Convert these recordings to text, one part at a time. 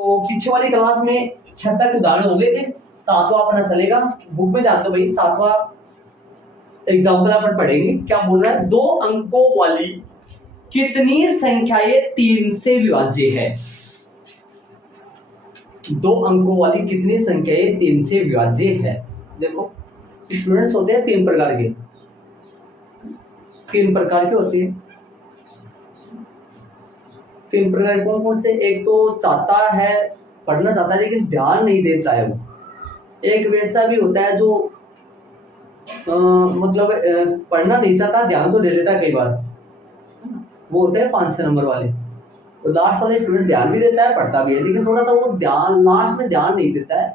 तो पीछे वाली क्लास में 76 उदाहरण हो गए थे। सातवां अपना चलेगा, बुक में जान दो भाई। सातवां एग्जाम्पल अपन पढ़ेंगे। क्या बोल रहा है, 2 अंकों वाली कितनी संख्याएं 3 से विभाज्य है। 2 अंकों वाली कितनी संख्याएं 3 से विभाज्य है। देखो स्टूडेंट्स होते हैं 3 प्रकार के, 3 प्रकार के होते हैं। 3 प्रकार कौन कौन से? एक तो चाहता है, पढ़ना चाहता है लेकिन ध्यान नहीं देता है वो। एक वैसा भी होता है जो मतलब पढ़ना नहीं चाहता, ध्यान तो दे देता है कई बार, वो होते हैं 5-6 नंबर वाले। तो लास्ट वाले स्टूडेंट ध्यान भी देता है, पढ़ता भी है, लेकिन थोड़ा सा वो ध्यान लास्ट में ध्यान नहीं देता है,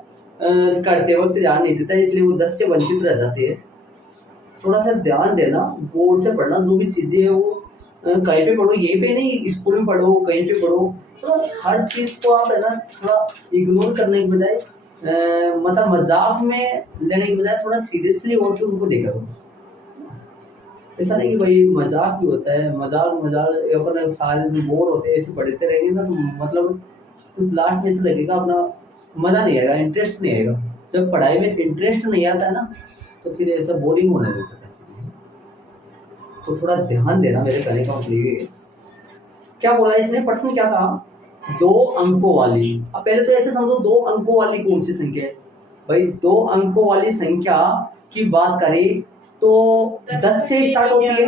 करते वक्त ध्यान नहीं देता है, इसलिए वो 10 से वंचित रह जाते हैं। थोड़ा सा ध्यान देना, गौर से पढ़ना, जो भी चीजें है वो कहीं पे पढ़ो, यहीं पे नहीं, स्कूल में पढ़ो, कहीं पे पढ़ो, तो हर चीज को आप है ना थोड़ा इग्नोर करने के बजाय मतलब मजाक में लेने के बजाय थोड़ा सीरियसली होकर उनको देखा करो। ऐसा नहीं कि भाई मजाक भी होता है, मजाक अपन सारे बोर होते हैं, ऐसे पढ़ते रहेंगे ना तो मतलब कुछ लास्ट में ऐसा लगेगा अपना मजा नहीं आएगा, इंटरेस्ट नहीं आएगा। जब पढ़ाई में इंटरेस्ट नहीं आता है ना तो फिर ऐसा बोरिंग होने लग जाता है चीजें। तो थोड़ा ध्यान देना, मेरे कहने का मतलब ये है। क्या बोला इसने, प्रश्न क्या कहा, 2 अंकों वाली। अब पहले तो ऐसे समझो 2 अंकों वाली कौन सी संख्या है भाई। 2 अंकों वाली संख्या की बात करें तो 10 से स्टार्ट होती है।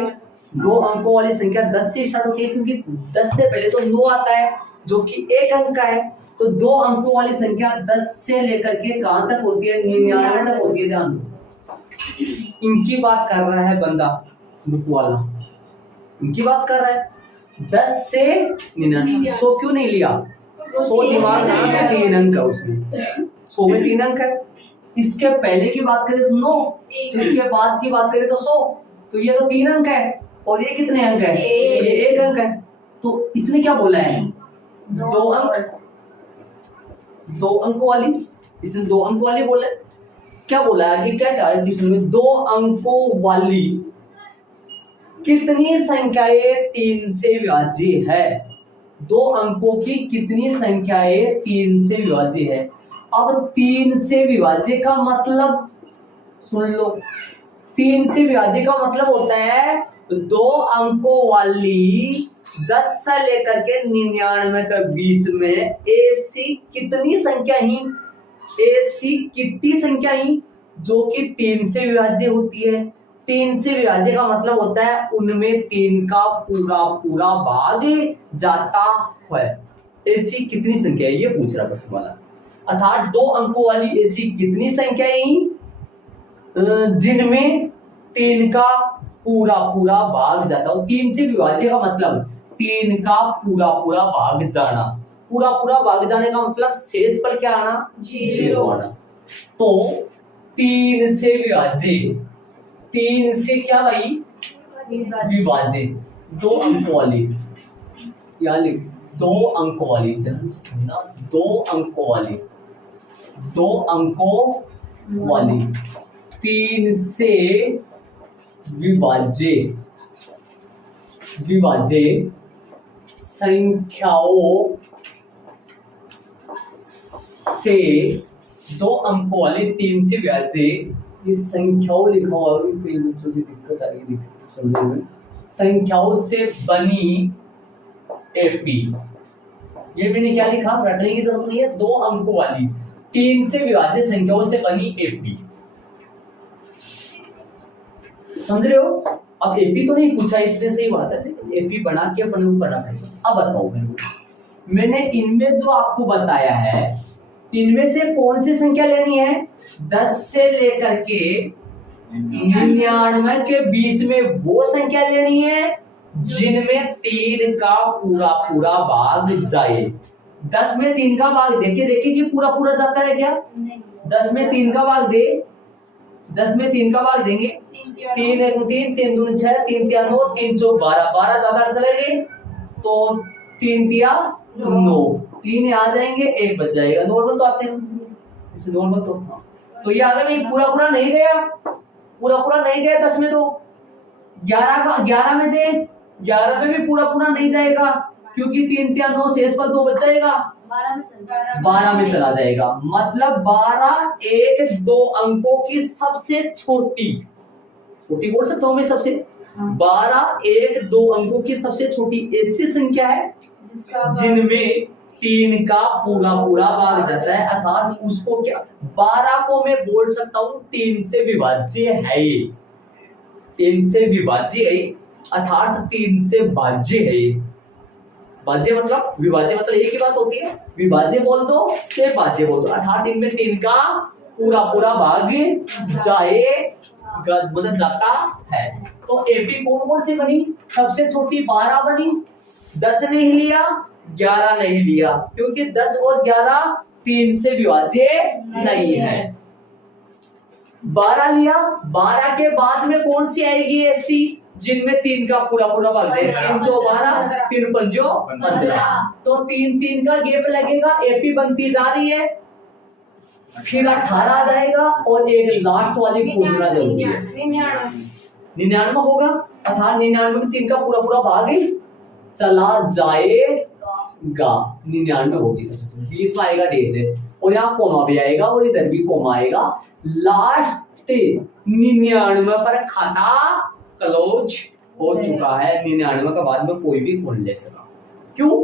2 अंकों वाली संख्या 10 से स्टार्ट होती है, क्योंकि 10 से पहले तो 9 आता है जो कि 1 अंक का है। तो 2 अंकों वाली संख्या 10 से लेकर के कहां तक होती है, 99 तक होती है। ध्यान दो, इनकी बात कर रहा है बंदा, बुक वाला इनकी बात कर रहा है। 10 से 99, 100 क्यों नहीं लिया? 100 दिमाग नहीं है, 3 अंक है उसमें, 100 में 3 अंक है। इसके पहले की बात करें तो 9, इसके बाद की बात करें तो 100, तो ये तो 3 अंक है। और ये कितने अंक है? ये 1 अंक है। तो इसने क्या बोला है, 2 अंक, 2 अंक वाली, इसने 2 अंक वाली बोला। क्या बोला है कि क्या कहा है इसमें, 2 अंकों वाली कितनी संख्याएं 3 से विभाज्य है। 2 अंकों की कितनी संख्याएं 3 से विभाज्य है। अब 3 से विभाज्य का मतलब सुन लो, 3 से विभाज्य का मतलब होता है 2 अंकों वाली 10 से लेकर के 99 के बीच में ऐसी कितनी संख्या ही, ऐसी कितनी संख्या ही जो कि 3 से विभाज्य होती है। 3 से विभाज्य का मतलब होता है उनमें 3 का पूरा पूरा भाग जाता है। ऐसी कितनी संख्या है ये पूछ रहा प्रश्न वाला। अर्थात 2 अंकों वाली ऐसी कितनी संख्याएं जिनमें 3 का पूरा पूरा भाग जाता हो। 3 से विभाज्य का मतलब 3 का पूरा पूरा भाग जाना। पूरा पूरा भाग जाने का मतलब शेष पर क्या आना, 0 आना। तो 3 से विभाज्य, 3 से क्या भाई विभाज्य, 2 अंकों वाली, यानी 2 अंकों वाली, ध्यान से सुनना, 2 अंकों वाली, 2 अंकों वाली 3 से विभाज्य, विभाज्य संख्याओं से 2 अंकों वाली 3 से विभाज्य, ये संख्याओं लिखा हुआ है, कई बच्चों की दिक्कत आ रही है समझने में। संख्याओं से बनी एपी, ये मैंने क्या लिखा, रटने की जरूरत नहीं है। 2 अंकों वाली 3 से विभाज्य संख्याओं से बनी एपी, समझ रहे हो। अब एपी तो नहीं पूछा इसलिए सही बात है, लेकिन एपी बना के अपन को करना पड़ेगा। अब बताओ मैंने इनमें जो आपको बताया है, इनमें से कौन सी संख्या लेनी है, 10 से लेकर के 99 के बीच में वो संख्या लेनी है जिनमें 3 का पूरा पूरा भाग जाए। 10 में 3 का भाग देखिए कि पूरा पूरा जाता है क्या? 10 में 3 का भाग दे, 10 में 3 का भाग देंगे, 3 1 3, 3 2 6, 3 3 9, 3 4 12, 12 ज्यादा चलेंगे तो 3 3 9, 3 आ जाएंगे, 1 बच जाएगा। नॉर्मल तो आते हैं, इसे नॉर्मल तो ये आगे में पूरा पूरा नहीं गया, पूरा पूरा नहीं गया 10 में, तो 11 में दे, 11 में भी पूरा पूरा नहीं जाएगा, क्योंकि 3 3 9 शेष पर 2 बच जाएगा, 12 में चला जाएगा। मतलब 12 1 2 अंकों की सबसे छोटी बोल सकता हूं मैं सबसे, 12 1 2 अंकों की सबसे छोटी ऐसी संख्या है जिनमें 3 का पूरा भाग जाता है, अर्थात उसको क्या 12 को मैं बोल सकता हूं 3 से विभाज्य है, 3 से विभाज्य है, अर्थात 3 से भाज्य है। भाज्य मतलब विभाज्य मतलब एक ही बात होती है, विभाज्य बोल दो या भाज्य बोल दो, अर्थात इनमें 3 का पूरा भाग मतलब जाता है। तो एपी कौन सी बनी, सबसे छोटी 12 बनी, 10 नहीं लिया 11 नहीं लिया, क्योंकि 10 और 11 3 से विभाज्य नहीं है। 12 लिया, 12 के बाद में कौन सी आएगी ऐसी जिनमें 3 का पूरा भाग जाए, 3 चौ 12 3 पंजो 15, तो 3 का गैप लगेगा, एपी बनती जा रही है, फिर 18 आ जाएगा और एक लास्ट वाली पूछना जरूरी है, 99 होगा, अर्थात 99 में 3 का पूरा भाग चला जाएगा, 99 होगी सबसे बीच में आएगा डेश और यहाँ कोमा भी आएगा और इधर भी कोमा आएगा, लास्ट 99 पर खाता क्लोज हो चुका है। 99 का बाद में कोई भी खोल ले सका, क्यों,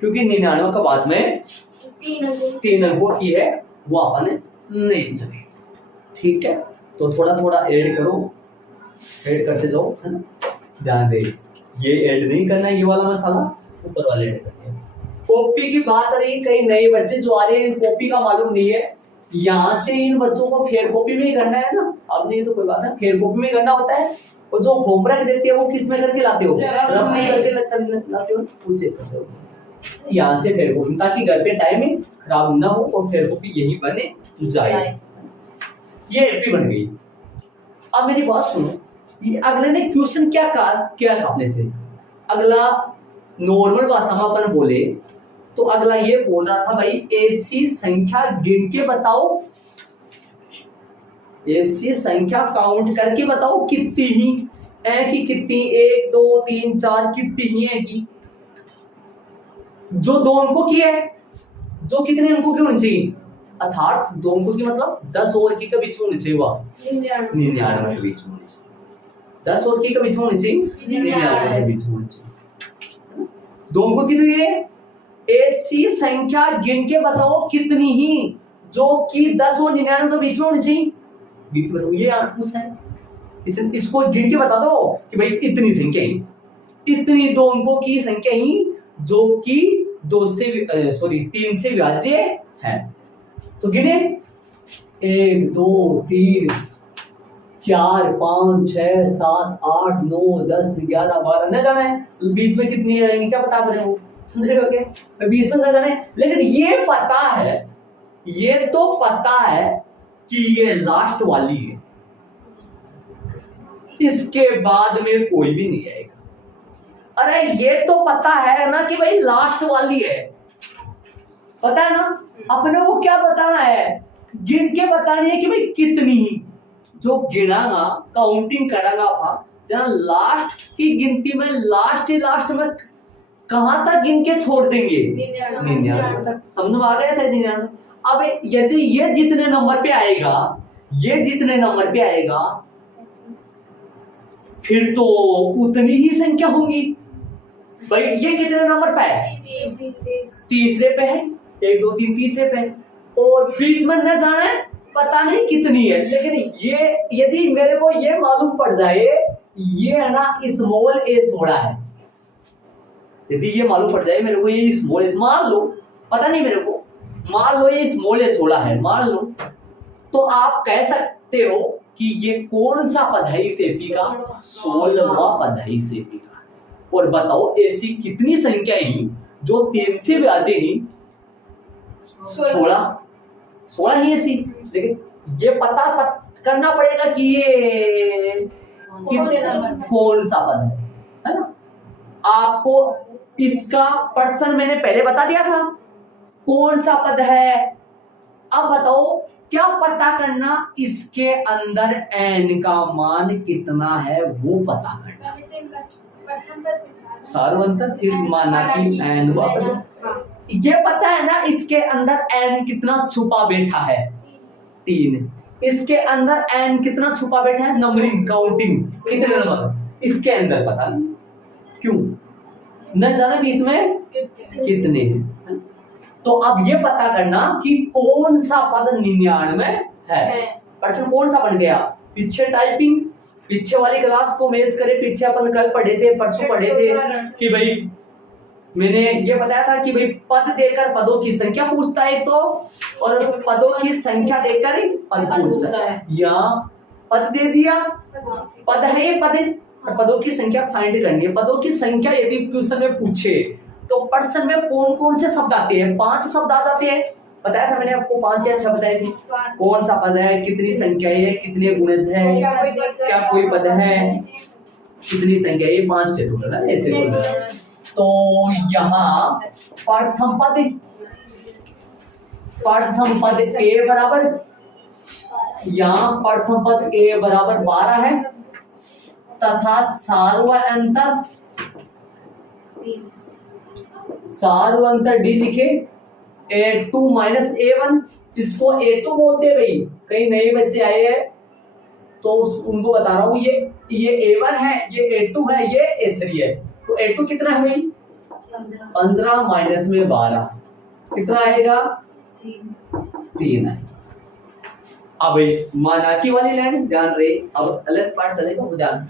क्योंकि 99 का बाद में 3 अंकों की है वो अपन नहीं सके। ठीक है, तो थोड़ा ऐड करो, ऐड करते जाओ, है ना, ध्यान दे, ये ऐड नहीं करना है, ये वाला मसाला ऊपर वाले ऐड करते हैं। कॉपी की बात रही, कई नए बच्चे जो आ रहे हैं कॉपी का मालूम नहीं है, यहाँ से इन बच्चों को फेयर कॉपी में ही करना है ना, अब नहीं तो कोई बात है, फेयर कॉपी में करना होता है, और जो होमवर्क देते हैं वो किस में करके लाते हो, रफ में करके लाते हो, पूछे करते हो यहाँ से फेयर कॉपी, ताकि घर पे टाइम खराब ना हो और फेयर कॉपी यही बने जाए। ये एपी बन गई। अब मेरी बात सुनो, ये अगले ने क्वेश्चन क्या था अपने से, अगला नॉर्मल भाषा में अपन बोले तो अगला ये बोल रहा था भाई ऐसी संख्या गिन के बताओ, ऐसी संख्या काउंट करके बताओ कितनी ही है कि कितनी 1 2 3 4 कितनी ही है कि जो 2 अंकों की है, जो कितने अंकों की होनी चाहिए, अर्थात 2 अंकों की मतलब 10 और की के बीच में होनी चाहिए, वह 99 के बीच में होनी चाहिए, 10 और की के बीच में होनी चाहिए, 99 के बीच में होनी चाहिए। 2 अंकों की तो ये ऐसी संख्या गिन के बताओ कितनी ही जो कि 10 और 99 के बीच में होनी चाहिए, गिन के बताओ, ये पूछा है, इसको गिन के बता दो कि भाई इतनी संख्या ही, इतनी 2 अंकों की संख्या ही जो कि 3 से विभाज्य है। तो गिने 1 2 3 4 5 6 7 8 9 10 11 12 न जाने बीच में कितनी आएंगी क्या पता अपने को, समझ रहे हो क्या, बीच में न जाने, लेकिन ये पता है, ये तो पता है कि ये लास्ट वाली है, इसके बाद में कोई भी नहीं आएगा। अरे ये तो पता है ना कि भाई लास्ट वाली है, पता है ना, अपने को क्या बताना है, गिन के बतानी है कि भाई कितनी, जो गिनागा काउंटिंग करागा था जरा लास्ट की गिनती में, लास्ट में कहां तक गिन के छोड़ देंगे, 99 तक, समझ में आ गया शायद 99। अब यदि ये जितने नंबर पे आएगा, ये जितने नंबर पे आएगा फिर तो उतनी ही संख्या होगी, भाई ये कितने नंबर पे है, तीसरे पे है, 1 2 3 तीसरे पे, और बीच में न जाने पता नहीं कितनी है, लेकिन ये यदि मेरे को ये मालूम पड़ जाए ये है ना स्मॉल ए 16 है, यदि ये मालूम पड़ जाए मेरे को ये स्मॉल ए, मान लो पता नहीं मेरे को, मान लो ये स्मॉल ए 16 है मान लो, तो आप कह सकते हो कि ये कौन सा पद है इस एपी का, 16वां पद है इस एपी का। और बताओ ऐसी कितनी संख्या ही जो 3 से विभाज्य ही 16 ही ऐसी, लेकिन ये पता करना पड़ेगा कि ये कौन सा पद है ना। आपको इसका पर्सन मैंने पहले बता दिया था कौन सा पद है, अब बताओ क्या पता करना, इसके अंदर n का मान कितना है वो पता करना। सार्वंतर, फिर माना कि n वा पद। ये पता है ना इसके अंदर n कितना छुपा बैठा है, 3। इसके अंदर n कितना छुपा बैठा है, नंबरिंग काउंटिंग कितने नंबर इसके अंदर पता नहीं क्यों, न जाना कि इसमें कितने हैं। तो अब ये पता करना कि कौन सा पद 99 है। प्रश्न कौन सा बन गया, पीछे टाइपिंग, पीछे वाली क्लास को मैच करें। पीछे अपन कल पढ़े थे, परसों पढ़े थे कि भाई मैंने ये बताया था कि भाई पद देकर पदों की संख्या पूछता है तो, और पदों की संख्या देकर पद पूछता है। यहाँ पद दे दिया, पद है ये पद, पदों की संख्या फाइंड करनी है। पदों की संख्या यदि क्वेश्चन में पूछे तो प्रश्न में कौन कौन से शब्द आते हैं, 5 शब्द आ जाते हैं। बताया था मैंने आपको 5 या 6 बताए थे। कौन सा पद है, कितनी संख्या है, कितने गुणज है, क्या कोई पद है, कितनी संख्या, ये 5 थे टोटल है ऐसे बोल रहे हैं। तो यहाँ प्रथम पद a बराबर, यहाँ प्रथम पद a बराबर 12 है तथा सार्वअंतर d लिखे a2 माइनस a1, इसको a2 बोलते हैं भाई। कई नए बच्चे आए हैं तो उनको बता रहा हूँ, ये a1 है, ये a2 है, ये a3 है। तो a2 कितना है भाई, 15 माइनस में 12 कितना आएगा, 3 है। अब माना की वाली लाइन ध्यान रहे, अब अलग पार्ट चलेगा वो ध्यान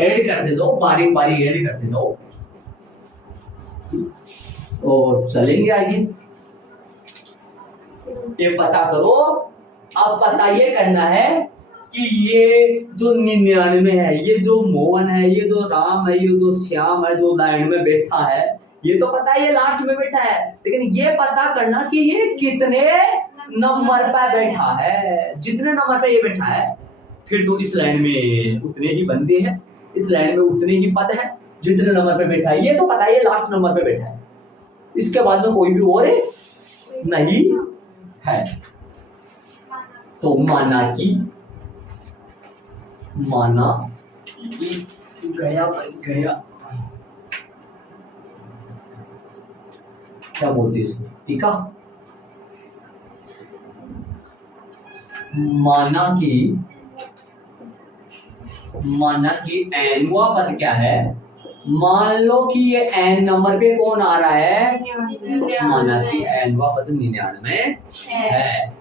ऐड करते जाओ, बारी बारी ऐड करते जाओ और चलेंगे आगे। ये पता करो, अब पता ये करना है कि ये जो 99 है, ये जो मोहन है, ये जो राम है, ये जो श्याम है जो लाइन में बैठा है, ये तो पता है ये लास्ट में बैठा है, लेकिन ये पता करना कि ये कितने नंबर पर बैठा है। जितने नंबर पे ये बैठा है, फिर तो इस लाइन में उतने ही बंदे हैं, इस लाइन में उतने ही पद है। जितने नंबर पे बैठा है ये तो पता है ये लास्ट नंबर पे बैठा है, इसके बाद में कोई भी और नहीं है। तो माना कि गया भाई गया, क्या बोलते इसको, ठीक है। माना कि n-वा पद क्या है, मान लो कि ये n नंबर पे कौन आ रहा है, माना कि n-वा पद 99 है।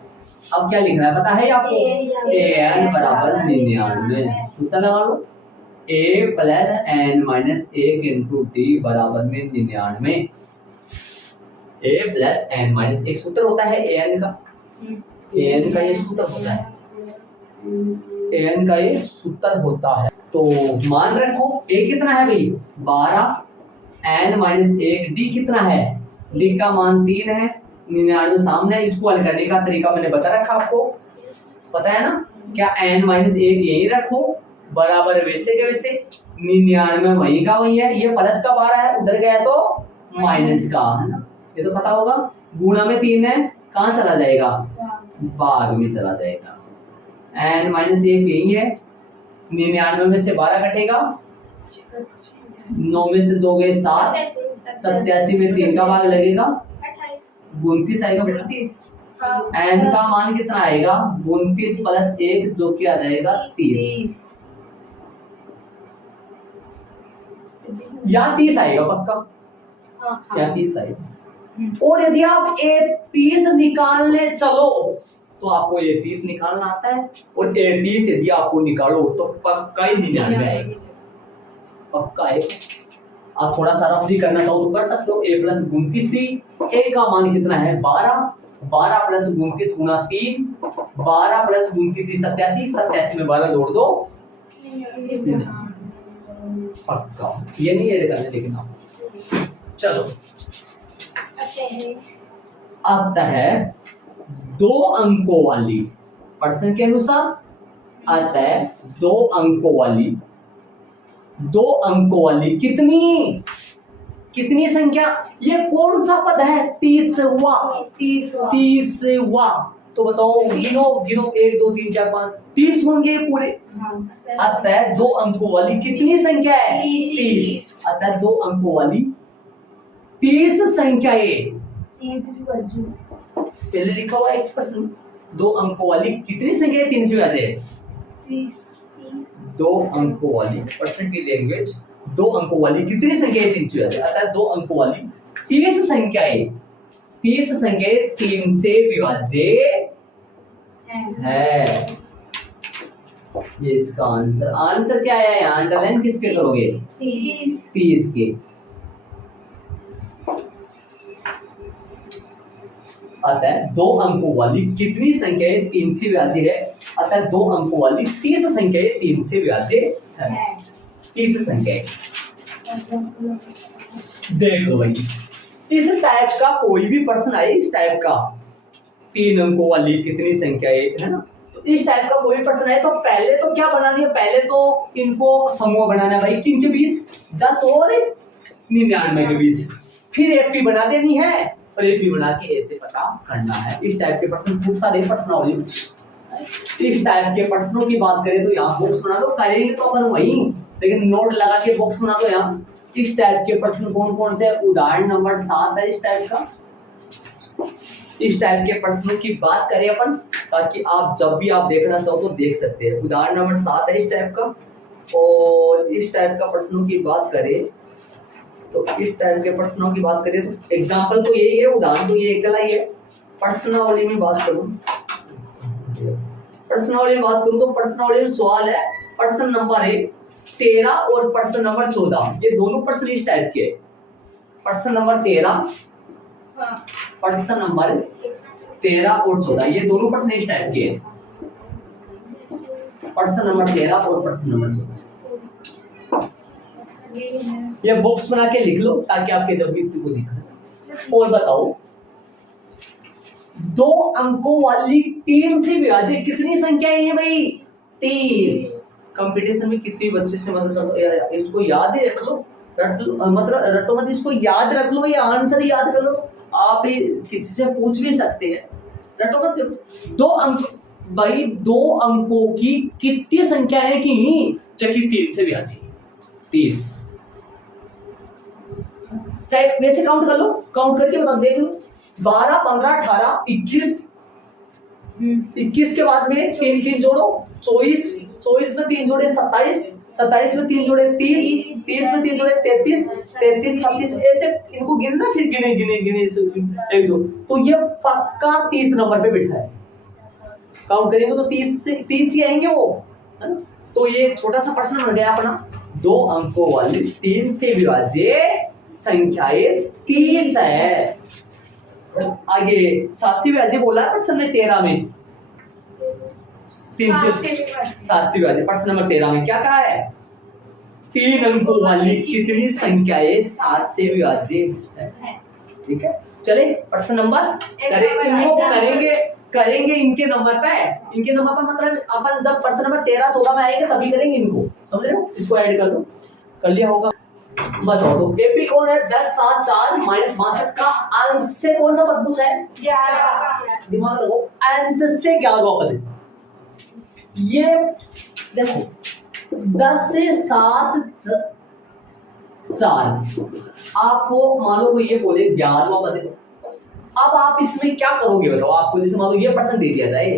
अब क्या लिखना है पता है आपको, an बराबर 99, सूत्र लगा लो, a plus n minus 1 into T बराबर में 99। a प्लस n माइनस 1 सूत्र होता है an का, an का ये सूत्र होता है, an का ये सूत्र होता है। तो मान रखो a कितना है भाई 12, n माइनस 1 d कितना है, d का मान 3 है, 99 सामने है। इसको हल करने का तरीका मैंने बता रखा आपको, पता है ना, क्या n माइनस 1 यही रखो बराबर वैसे के वैसे, 99 वहीं का वहीं है, ये प्लस का 12 है, उधर गया तो माइनस का, है ना, ये तो पता होगा। गुणा में 3 है, कहाँ चला जाएगा, भाग में चला जाएगा। n माइनस 1 यही है, 99 में से 12 कटेगा, 9 में से 2 गए 7, 87 में 3 का भाग लगेगा, 29 आएगा बेटा। n का मान कितना आएगा, 29 प्लस 1 जो कि आ जाएगा 30, या 30 आएगा पक्का, या 30 आएगा। और यदि आप 30 निकालने चलो तो आपको 30 निकालना आता है, और 30 यदि आपको निकालो तो पक्का ही 99 आएगा, पक्का है। आप थोड़ा सा रफली करना चाहो तो कर सकते हो। a प्लस 29 डी, a का मान कितना है 12, 12 प्लस 29 गुना 3, 12 प्लस 29 87, 87 में 12 जोड़ दो, पक्का। ये नहीं ऐड करने लेकिन आप चलो। आता है 2 अंकों वाली, प्रश्न के अनुसार आता है 2 अंकों वाली, 2 अंकों वाली कितनी संख्या, ये कौन सा पद है, 30वां। तो बताओ, गिनो 1 2 3 4 5 30 होंगे पूरे। आता है 2 अंकों वाली कितनी संख्या है, 30। अतः 2 अंकों वाली 30 संख्याएं, पहले लिखा हुआ एक प्रश्न, 2 अंकों वाली कितनी संख्याएं 3 से विभाज्य है? 2 अंकों वाली, प्रश्न की लैंग्वेज, 2 अंकों वाली कितनी संख्याएं 3 से विभाज्य? अतः 2 अंकों वाली 30 संख्याएं 3 से विभाज्य है। ये इसका आंसर क्या है? अंडरलाइन किसके करोगे? 30 के। अतः 2 अंकों वाली कितनी संख्याएं 3 से विभाज्य है? अतः 2 अंकों वाली 30 संख्याएं 3 से विभाज्य है। 30 संख्याएं। देख लो भाई, इस टाइप का कोई भी प्रश्न आए, इस टाइप का 3 अंकों वाली कितनी संख्याएं, है ना, तो इस टाइप का कोई प्रश्न है तो पहले तो क्या बनानी है? पहले तो इनको समूह बनाना है भाई, किनके बीच? 10 और 99 के बीच। फिर एपी बना देनी है और एपी बना के ऐसे पता करना है। इस टाइप के प्रश्न खूब सारे प्रश्नावली। इस टाइप के प्रश्नों की बात करें तो यहाँ बॉक्स बना दो, करेंगे तो अपन वही, लेकिन नोट लगा के बॉक्स बना दो यहाँ। इस टाइप के प्रश्न कौन कौन से? उदाहरण नंबर 7 है इस टाइप का। इस टाइप के प्रश्नों की बात करें अपन, ताकि आप जब भी आप देखना चाहो तो देख सकते हैं। उदाहरण नंबर 7 है इस टाइप का। और इस टाइप का प्रश्नों की बात करें तो इस टाइप के प्रश्नों की बात करें तो एग्जाम्पल तो यही है, उदाहरण तो ये अकेला ही है। प्रश्नावली में बात करूं, प्रश्नावली में बात करूं तो प्रश्नावली में सवाल है प्रश्न नंबर 13 और प्रश्न नंबर 14। ये दोनों प्रश्न इस टाइप के, प्रश्न नंबर 13, प्रश्न नंबर 13 और 14, ये दोनों प्रश्न इस टाइप के हैं। प्रश्न नंबर 13 और प्रश्न नंबर 14। ये बॉक्स बना के लिख लो ताकि आपके जब भी को दिखे। और बताओ, 2 अंकों वाली 3 से विभाज्य कितनी संख्याएं हैं भाई? 30। कंपटीशन में किसी बच्चे से मतलब इसको याद ही रख लो, मतलब रटो मत, इसको याद रख लो, ये आंसर याद कर लो। आप किसी से पूछ भी सकते हैं, रटो मत करो। 2 अंक भाई, 2 अंकों की कितनी संख्याएं की जबकि 3 से विभाज्य? 30। चाहे वैसे काउंट कर लो, काउंट करके बता, देख लो। 12, 15, 18, 21, 21 के बाद में 3 3 जोड़ो 24, 24 में 3 जोड़े 27, 27 में 3 जोड़े 30, 30 में 3 जोड़े 33, 33, 36, ऐसे इनको गिनना, फिर गिने गिने गिने 1 2, तो ये पक्का 30 नंबर पे बैठा है। काउंट करेंगे तो 30 ही आएंगे वो, है ना। तो ये छोटा सा प्रश्न बन गया अपना, 2 अंकों वाली 3 से विभाज्य संख्याएं 30 है। आगे 7 से विभाज्य बोला है प्रश्न में 13 में, 3 से 7 से विभाज्य। प्रश्न नंबर 13 में क्या कहा है? 3 अंकों वाली कितनी संख्याएं 7 से विभाज्य है? ठीक है, चले प्रश्न नंबर करेंगे इनके नंबर पे, मतलब अपन जब प्रश्न नंबर 13 14 में आएंगे तभी करेंगे इनको, समझ रहे हो। इसको ऐड कर लो, कर लिया होगा। बताओ तो एपी कौन है? 10 7 4 -62 का अंत से कौन सा पद पूछा है? 11। दिमाग लगाओ, अंत से 11 पद है। ये देखो 10 से 7 4, आपको मान लो कोई ये बोले 11वां पद है। अब आप इसमें क्या करोगे बताओ? आपको जैसे मान लो ये प्रश्न दे दिया जाए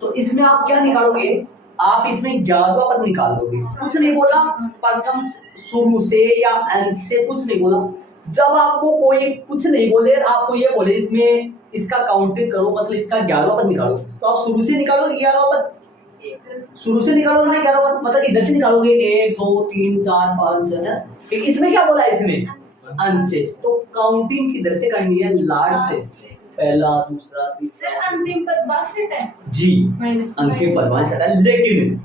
तो इसमें आप क्या निकालोगे? आप इसमें 11वां पद निकाल दोगे। कुछ नहीं बोला प्रथम शुरू से या अंत से, कुछ नहीं बोला। जब आपको कोई कुछ नहीं बोले, आपको ये बोले इसमें इसका काउंटिंग करो, मतलब इसका 11वां पद निकालो, तो आप शुरू से निकालोगे 11वां पद, शुरू से निकालोगे ना 11वां पद, मतलब इधर से निकालोगे 1 2 3 4 5 6 है। इसमें क्या बोला? इसमें अंत से, तो काउंटिंग किधर से करनी है? लास्ट से। पहला दूसरा तीसरा, अंतिम पद बाद से है जी, अंतिम पद बाद से है, लेकिन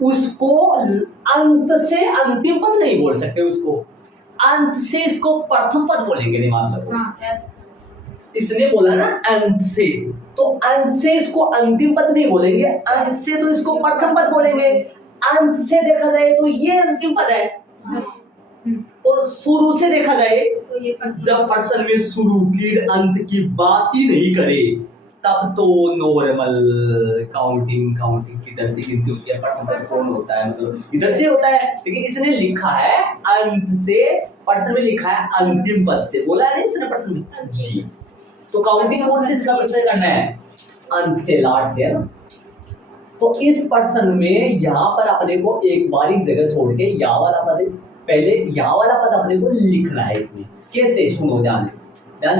उसको अंत से अंतिम पद नहीं बोल सकते, उसको अंत से इसको प्रथम पद बोलेंगे। दिमाग में इसने बोला ना अंत से, तो अंत से इसको अंतिम पद नहीं बोलेंगे, अंत से तो इसको प्रथम पद बोलेंगे। अंत से देखा जाए तो ये अंतिम पद है, और शुरू से देखा जाए तो ये जब पर्सन में शुरू की अंत की बात ही नहीं करे तब तो नॉर्मल काउंटिंग किधर से गिनती होती है, प्रथम पद कौन होता है, मतलब इधर से होता है, लेकिन इसने लिखा है अंत से, प्रश्न में लिखा है अंतिम पद से, बोला है ना इसने प्रश्न में जी। तो काउंटिंग कौन से इसका प्रश्न करना है, अंत से, लास्ट से, है ना। तो इस प्रश्न में यहाँ पर अपने को एक बारीक जगह छोड़ के यहाँ वाला पद, पहले यहाँ वाला पद अपने को लिखना है इसमें। कैसे, सुनो, ध्यान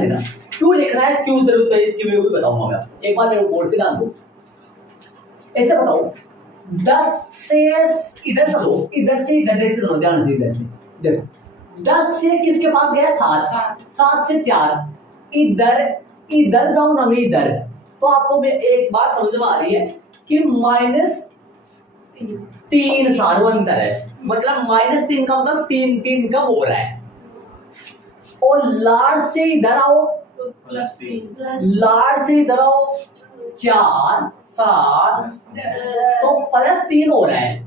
देना, क्यों लिखना है, क्यों जरूरत है इसकी मैं भी बताऊंगा मैं। एक बार मेरे बोर्ड पे ध्यान दो, ऐसे बताओ, 10 से इधर चलो, इधर से चलो, ध्यान से, इधर से देखो, 10 से किसके पास गया, 7, 7 से 4, इधर जाऊं ना मैं, इधर, तो आपको मैं एक बात समझ में आ रही है कि -3 सार्वंतर है, मतलब -3 का मतलब 3 कम हो रहा है। और लार्ज से इधर आओ, +3, लार्ज से इधर आओ, 4, 7, तो +3 हो रहा है।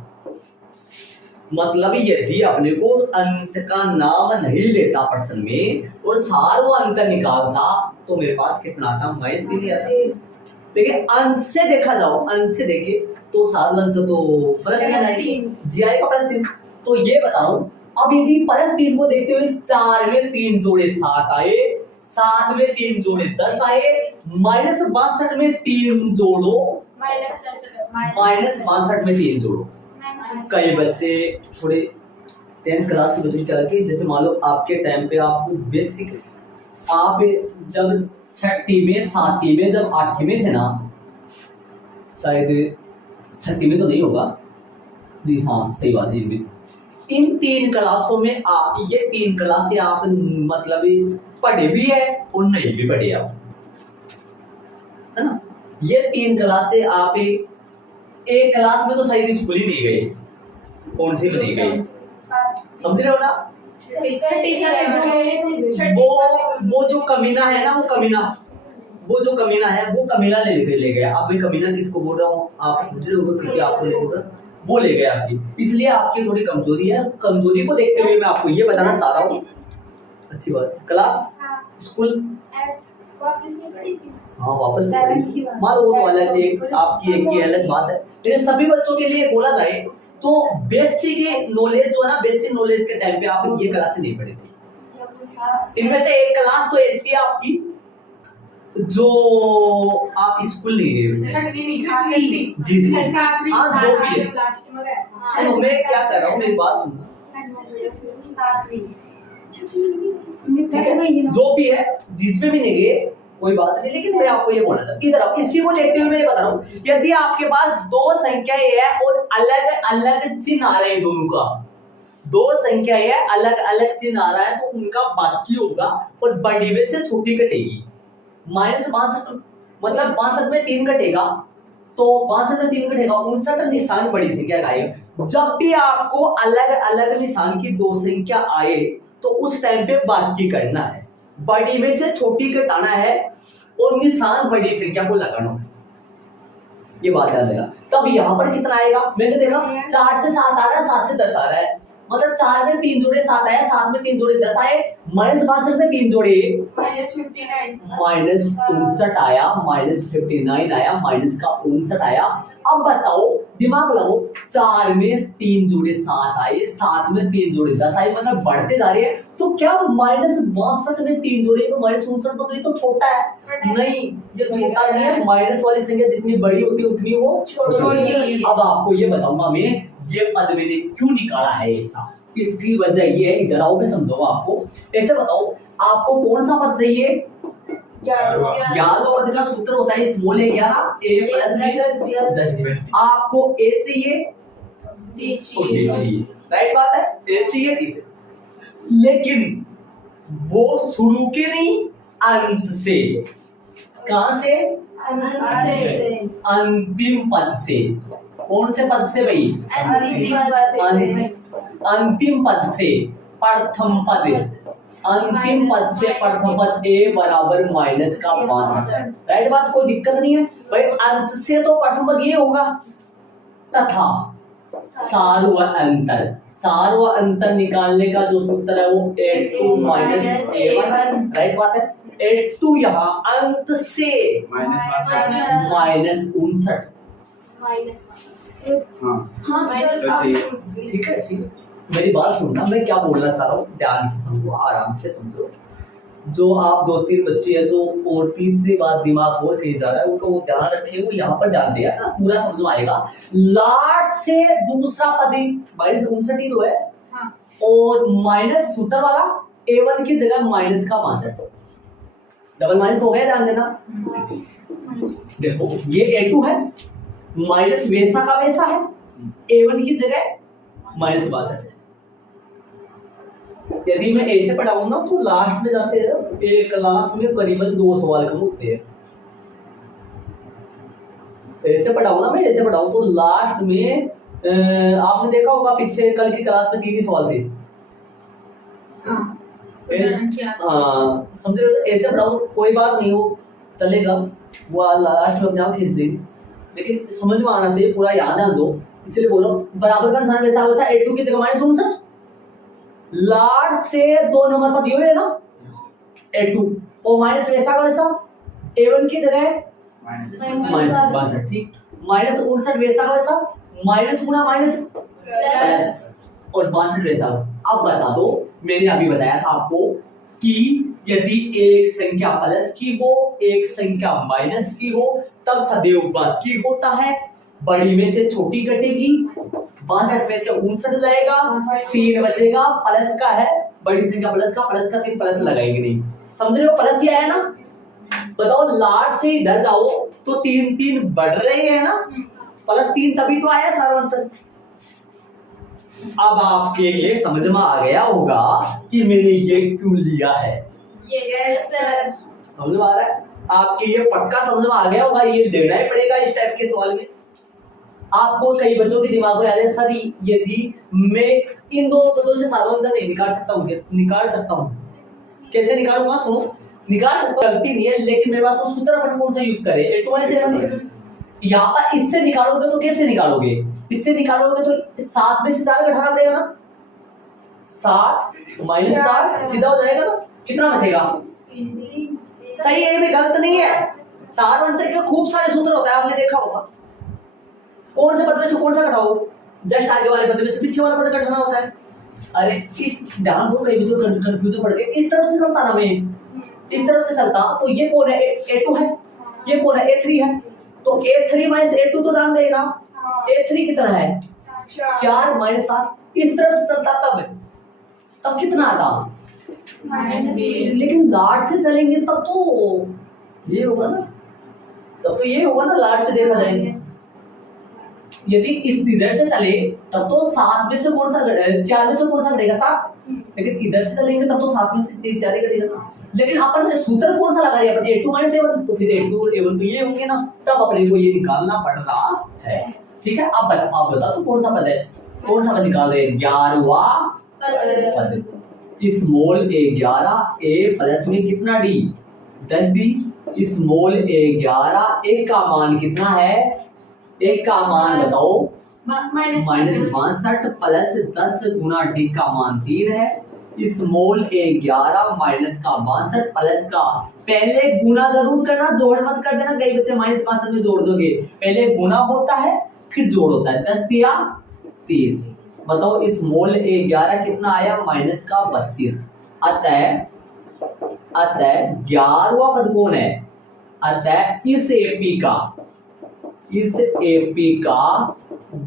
मतलब यदि अपने को अंत का नाम नहीं लेता प्रश्न में और सार्व अंतर निकालता तो मेरे पास कितना आता, -3 ही आता। देखिए अंत से देखा जाओ, अंत से देखे तो सार्वंत तो +3 जी आएगा, +3। तो ये बताओ, अब यदि +3 को देखते हुए 4 में 3 जोड़े 7 आए, 7 में 3 जोड़े 10 आए, -62 में 3 जोड़ो, -62 में 3 जोड़ो। कई बच्चे थोड़े 10th क्लास के बच्चे क्या कि जैसे मान लो आपके टाइम पे आपको बेसिक, आप जब 6ठी में, 7वीं में, जब 8वीं में थे ना, शायद 6ठी में तो नहीं होगा जी, हाँ सही बात है, इन 3 क्लासों में आप, ये 3 क्लासें आप मतलब पढ़े भी है और नहीं भी पढ़े आप, है ना। ये 3 क्लासें आप एक क्लास में तो शायद स्कूल ही नहीं गए, कौन सी भी नहीं गए, समझ रहे हो ना। वो जो कमीना है ना, वो जो कमीना है वो कमीना ले गया। अब मैं कमीना किसको बोल रहा हूँ आप समझ रहे हो, किसी आपको वो ले गया आपकी, इसलिए आपकी थोड़ी कमजोरी है, कमजोरी को देखते हुए मैं आपको ये बताना चाह रहा हूँ। अच्छी बात, क्लास स्कूल वापस नहीं पढ़ी थी, हाँ वापस मान लो, वो तो अलग एक आपकी एक की अलग बात है, लेकिन सभी बच्चों के लिए बोला जाए तो बेसिक नॉलेज जो है ना, बेसिक नॉलेज के टाइम पे आप ये क्लास नहीं पढ़ी थी। इनमें से एक क्लास तो ऐसी है आपकी जो आप स्कूल नहीं गए, जी जी हाँ जो भी है, सुनो मैं क्या कर रहा हूँ, मेरी बात सुनो, जो भी है जिसमें भी नहीं गए कोई बात नहीं, लेकिन मैं आपको ये बोलना चाहता हूँ, इधर आप इसी को देखते हुए मैं बता रहा हूँ, यदि आपके पास 2 संख्याएं है और अलग अलग चिन्ह आ रहे हैं, दोनों का 2 संख्याएं है, अलग अलग चिन्ह आ रहा है, तो उनका बाकी होगा और बड़ी में से छोटी कटेगी। -62 मतलब 62 में 3 कटेगा, तो 62 में 3 कटेगा, 59 निशान बड़ी संख्या का आएगा। जब भी आपको अलग अलग निशान की 2 संख्या आए तो उस टाइम पे बाकी करना है, बड़ी में से छोटी घटाना है और निशान बड़ी संख्या को लगाना है, ये बात याद रखना। तब यहाँ पर कितना आएगा, मैंने देखा 4 से 7 आ रहा है, 7 से 10 आ रहा है, मतलब 4 में 3 जोड़े 7 आया, 7 में 3 जोड़े 10 आए, -62 में 3 जोड़े -59 आया, -59 आया, -59 आया। अब बताओ, दिमाग लगाओ, 4 में 3 जोड़े 7 आए, 7 में 3 जोड़े 10 आए, मतलब बढ़ते जा रहे हैं, तो क्या -62 में 3 जोड़े तो -59 तो ये तो छोटा है, नहीं ये छोटा नहीं है, माइनस वाली संख्या जितनी बड़ी होती है उतनी वो छोटी। अब आपको ये बताऊंगा मैं, ये पद मैंने क्यों निकाला है ऐसा, इसकी वजह ये है, इधर आओ मैं समझाऊंगा आपको। ऐसे बताओ, आपको कौन सा पद चाहिए, 11 पद का सूत्र होता है स्मॉल a 11 a + b, आपको a चाहिए और b चाहिए, राइट बात है, a चाहिए d से, लेकिन वो शुरू के नहीं अंत से, कहां से, अंतिम पद से। कौन से पद से भाई, अंतिम पद से, प्रथम पद, अंतिम पद से प्रथम पद a बराबर -5, राइट बात, कोई दिक्कत नहीं है भाई। अंत से तो प्रथम पद ये होगा, तथा सार्व अंतर, सार्व अंतर निकालने का जो सूत्र है वो a2 - a1, राइट बात है। A2 यहाँ अंत से माइनस -59। हाँ ठीक है ठीक है, मेरी बात सुनना, मैं क्या बोलना चाह रहा हूँ ध्यान से समझो, आराम से समझो। जो आप 2-3 बच्चे हैं जो और तीसरी बात दिमाग और कहीं जा रहा है, उनको वो ध्यान रखे, वो यहाँ पर ध्यान दिया ना, पूरा समझ में आएगा। लास्ट से दूसरा पद -59 ही तो है। हाँ। और माइनस सूत्र वाला A1 की जगह माइनस का 65, डबल माइनस हो गया, ध्यान देना। देखो ये A2 है, माइनस वैसा का वैसा है, A1 की जगह -62 है। यदि मैं ऐसे पढ़ाऊंगा तो लास्ट में जाते हैं एक क्लास में करीबन 2 सवाल कम होते हैं। ऐसे पढ़ाऊं ना, मैं ऐसे पढ़ाऊं तो लास्ट में आपने देखा होगा पीछे कल की क्लास में 3 ही सवाल थे। समझ रहे हो? ऐसे पढ़ाओ तो कोई बात नहीं, हो चलेगा, वो लास्ट में अपने आप खींच देंगे, लेकिन समझ में आना चाहिए, पूरा याद ना दो, इसलिए बोलो बराबर का निशान वैसा वैसा। A2 की जगह -59, लास्ट से 2 नंबर पर दिए हुए ना A2, और माइनस वैसा का वैसा A1 की जगह -62, ठीक। -59 वैसा का वैसा, माइनस गुना माइनस प्लस, और 62 वैसा। अब बता दो, मैंने अभी बताया था आपको कि यदि एक संख्या प्लस की हो, एक संख्या माइनस की हो, तब सदैव बाकी होता है, बड़ी में से छोटी घटेगी, 62 में से 59 जाएगा, 3 बचेगा, प्लस का है, बड़ी संख्या प्लस का 3 प्लस लगाएंगे नहीं। समझ रहे हो? प्लस ही आया ना। बताओ लास्ट से इधर जाओ तो 3 बढ़ रहे हैं ना, +3 तभी तो आया सर्वांतर। अब आपके ये समझ में आ गया होगा कि मैंने ये क्यों लिया है। Yes sir. समझ में आ रहा है? आपके ये पक्का समझ में आ गया होगा, ये लेना ही पड़ेगा इस टाइप के सवाल में। आपको कई बच्चों के दिमाग में आ रहा है सर यदि मैं इन 2 पदों से सर्वांतर नहीं निकाल सकता हूँ, निकाल सकता हूँ, कैसे निकालूंगा? सुनो, निकाल सकता हूँ, गलती नहीं है, लेकिन मेरे पास वो सूत्र अपन कौन सा यूज करें? A2 -7। यहाँ पर इससे निकालोगे तो कैसे निकालोगे? इससे निकालोगे तो 7 में से 4 घटाना पड़ेगा ना, 7 - 4 सीधा हो जाएगा, तो कितना बचेगा? सही है, ये भी गलत नहीं है। सार्वंतर के खूब सारे सूत्र होता है, आपने देखा होगा। कौन से पद में से कौन सा घटाओ? जस्ट आगे वाले पद में से पीछे वाला पद घटाना होता है। अरे इस ध्यान दो, कई बच्चों कंफ्यूजन पड़ गए। इस तरफ से चलता ना, मैं इस तरफ से चलता तो ये कौन है? A2 है, ये कौन है? A3 है, तो A3 - A2 तो जान देगा। A3 कितना है? 4 - 7। इस तरफ से चलता तब कितना आता? लेकिन लाट से चलेंगे तब तो ये होगा ना, तब तो ये होगा ना, लाट से देखा जाएगा। यदि इस इधर से चले तब तो 7 में से कौन सा 4 में से कौन सा घटेगा? 7। लेकिन इधर से चलेंगे तब तो 7 में से 4 ही घटेगा। लेकिन अपन सूत्र कौन सा लगा रहे हैं? अपन A2 - A1, तो फिर A2 A1 तो ये होंगे ना, तब अपने को ये निकालना पड़ रहा है। ठीक है, अब बता तो कौन सा पद है, कौन सा पद निकाल रहे हैं? 11वां पद। स्मॉल a11 a प्लस में कितना d? 10d। स्मॉल a11 एक का मान कितना है? एक का मान बताओ, -62 प्लस 10 गुना d का मान 3 है। स्मॉल a11 माइनस का 62 प्लस का, पहले गुना जरूर करना, जोड़ मत कर देना, कई बच्चे -62 में जोड़ दोगे। पहले गुना होता है फिर जोड़ होता है। 10 दिया 30। बताओ स्मॉल a11 कितना आया? -32। अतः 11वां पद कौन है? अतः इस AP का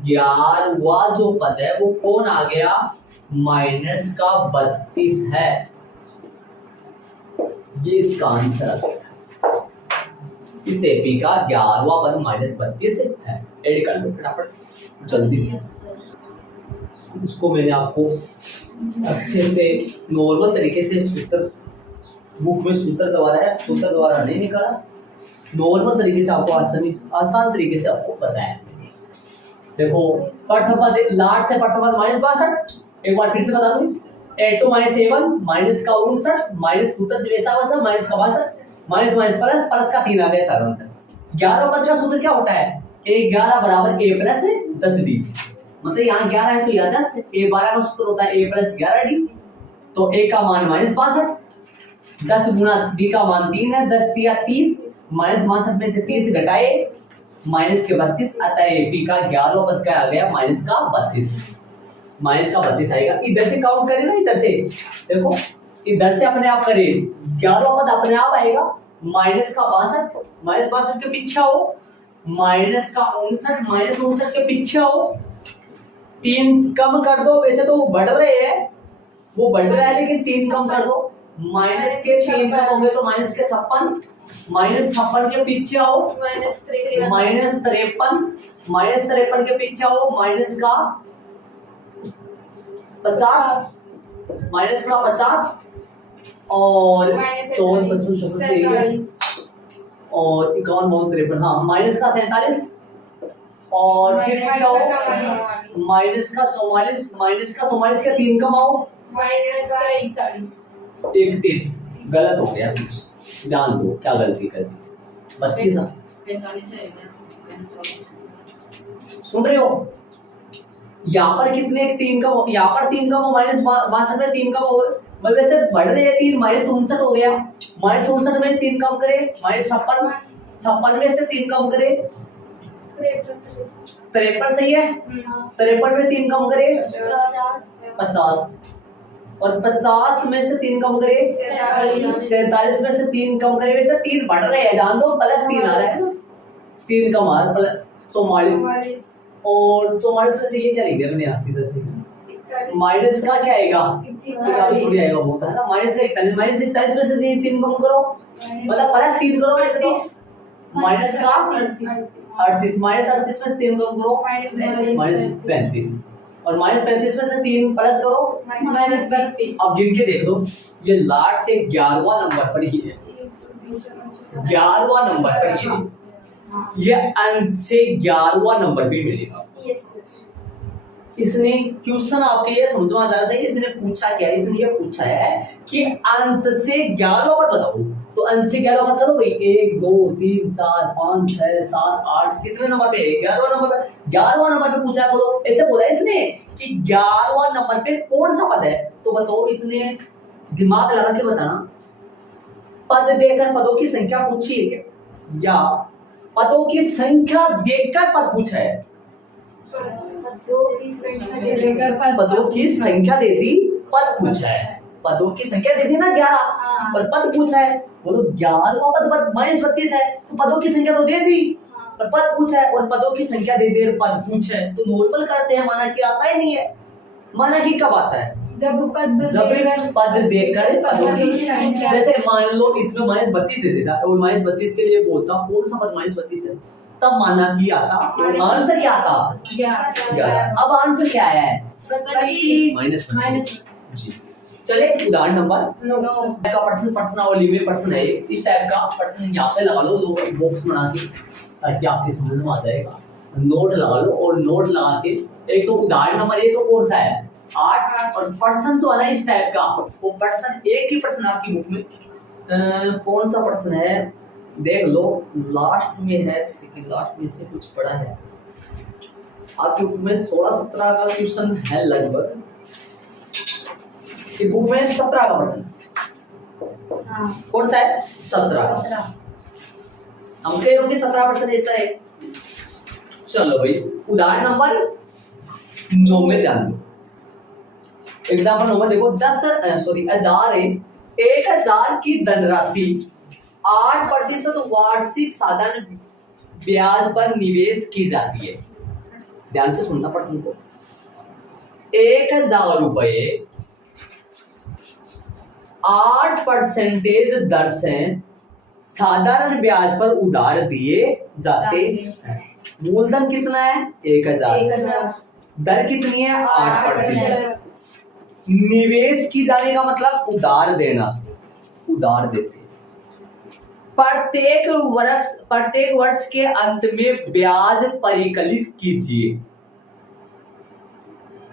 11वां जो पद है वो कौन आ गया? -32 है। ये इसका आंसर है। इस AP का 11वां पद -32 है। ऐड कर लो फटाफट जल्दी से। इसको मैंने आपको अच्छे से नॉर्मल तरीके से सूत्र, बुक में सूत्र द्वारा नहीं निकाला, नॉर्मल तरीके से आपको आसान तरीके से आपको बताया। देखो पठपद लाट से पठपद -62, एक बार फिर से बता दूं, A2 - A1 माइनस का 59 माइनस सूत्र से वैसा वैसा माइनस का 62 माइनस माइनस प्लस प्लस का 3 आ गया सारा। 11 पद का सूत्र क्या होता है? A11 बराबर A प्लस 10d। मतलब यहाँ 11 है तो यहाँ 10, A12 का सूत्र होता है A प्लस 11d। तो A का मान -62, 10 गुना डी का मान 3 है, 10 दिया 30, माइनस 62 में से 30 घटाए माइनस के 32, अतः पी का 11वां पद क्या आ गया, माइनस का 32 आएगा। इधर से काउंट करें ना, इधर से देखो, इधर से अपने आप करें, 11वां पद अपने आप आएगा, माइनस का 62, माइनस 62 के पीछे हो, माइनस का 59, माइनस 59 के पीछे हो, 3 कम कर दो, वैसे तो वो बढ़ रहे हैं, वो बढ़ रहा है लेकिन 3 कम कर दो, माइनस के 3 कम हो गए तो माइनस के 56, माइनस 56 के पीछे आओ, माइनस 53 के पीछे आओ, माइनस का 50, माइनस का 50 और 54 और 51 हाँ, माइनस का 47 और फिर माइनस का 44, माइनस का 44 के 3 कम आओ, माइनस का 31, गलत हो गया कुछ, ध्यान दो क्या गलती कर दी, 32 सुन रहे हो, यहाँ पर कितने 3 कम हो, यहाँ पर 3 कम हो, माइनस 62 में 3 कम हो, मतलब वैसे बढ़ रहे हैं 3, माइनस 59 हो गया, माइनस 59 में 3 कम करे, माइनस 56 में से 3 कम करे, 53 सही है, 53 में 3 कम करे 50 और 50 में से 3 कम करे 47 में से 3 कम करे, वैसे 3 बढ़ रहे हैं, जान दो प्लस 3 आ रहा है, 3 कम आ रहा है प्लस 44 और 44 में से ये क्या लिख दिया मैंने यहाँ सीधा से, माइनस का क्या आएगा, थोड़ी आएगा होता है ना, माइनस का 41, माइनस 41 में से 3 कम करो, मतलब प्लस 3 करो, वैसे तो माइनस का 38, माइनस 38 में 3 कम करो माइनस 35 और माइनस 35 में से 3 प्लस करो माइनस 32। अब गिन के देख लो, ये लास्ट से 11वां नंबर पर ही है, 11वां नंबर पर ही है, ये अंत से 11वां नंबर पे मिलेगा। इसने क्वेश्चन आपके ये समझ में आ जाना चाहिए, इसने पूछा क्या, इसने ये पूछा है कि अंत से 11वां पद बताओ, तो अंत से 11वां पद चलो भाई 1 2 3 4 5 6 7 8 कितने नंबर पे, 11वां नंबर पे पूछा, बोलो ऐसे बोला इसने कि 11वां नंबर पे कौन सा पद है, तो बताओ, इसने दिमाग लगा के बताना, पद देकर पदों की संख्या पूछी है क्या, या पदों की संख्या देखकर पद पूछा है, पदों की संख्या दे दी, पद पूछा है, पदों की संख्या दे दी ना 11 और पद पूछा है, बोलो 11वां पद माइनस 32 है, तो पदों की संख्या तो दे दी और पद पूछा है, और पदों की संख्या दे दे पद पूछा है, तो नॉर्मल करते हैं, माना कि आता ही नहीं है, माना कि कब आता है, जब पद देकर पदों की संख्या, जैसे मान लो इसमें माइनस 32 दे देता और माइनस 32 के लिए बोलता कौन सा पद माइनस 32 है, तब माना कि आता, आंसर क्या आता 11, अब आंसर क्या आया है माइनस जी। चले उदाहरण नंबर का पर्सनावली में पर्सन है, इस टाइप का पर्सन यहाँ पे लगा लो, बॉक्स बना के, ताकि आपके समझ में आ जाएगा, नोट लगा लो और नोट लगा के, एक तो उदाहरण नंबर 1 तो कौन सा है 8 और पर्सन जो है इस टाइप का, वो पर्सन एक ही पर्सन आपकी बुक में कौन सा पर्सन है देख लो, लास्ट में है, सेकंड लास्ट में से कुछ पड़ा है आपकी बुक में, 16-17 का क्वेश्चन है लगभग, बुक में 17 का पर्सन कौन सा है 17 समझ गए होंगे, 17% ऐसा है। चलो भाई उदाहरण नंबर 9 में ध्यान दो, एग्जाम्पल नंबर देखो, 1000 की धनराशि 8% वार्षिक साधारण ब्याज पर निवेश की जाती है, ध्यान से सुनना प्रश्न को, 1000 रुपए 8% दर से साधारण ब्याज पर उधार दिए जाते हैं, मूलधन कितना है 1000, दर कितनी है 8%, निवेश की जाने का मतलब उधार देना, उधार देते, प्रत्येक वर्ष के अंत में ब्याज परिकलित कीजिए,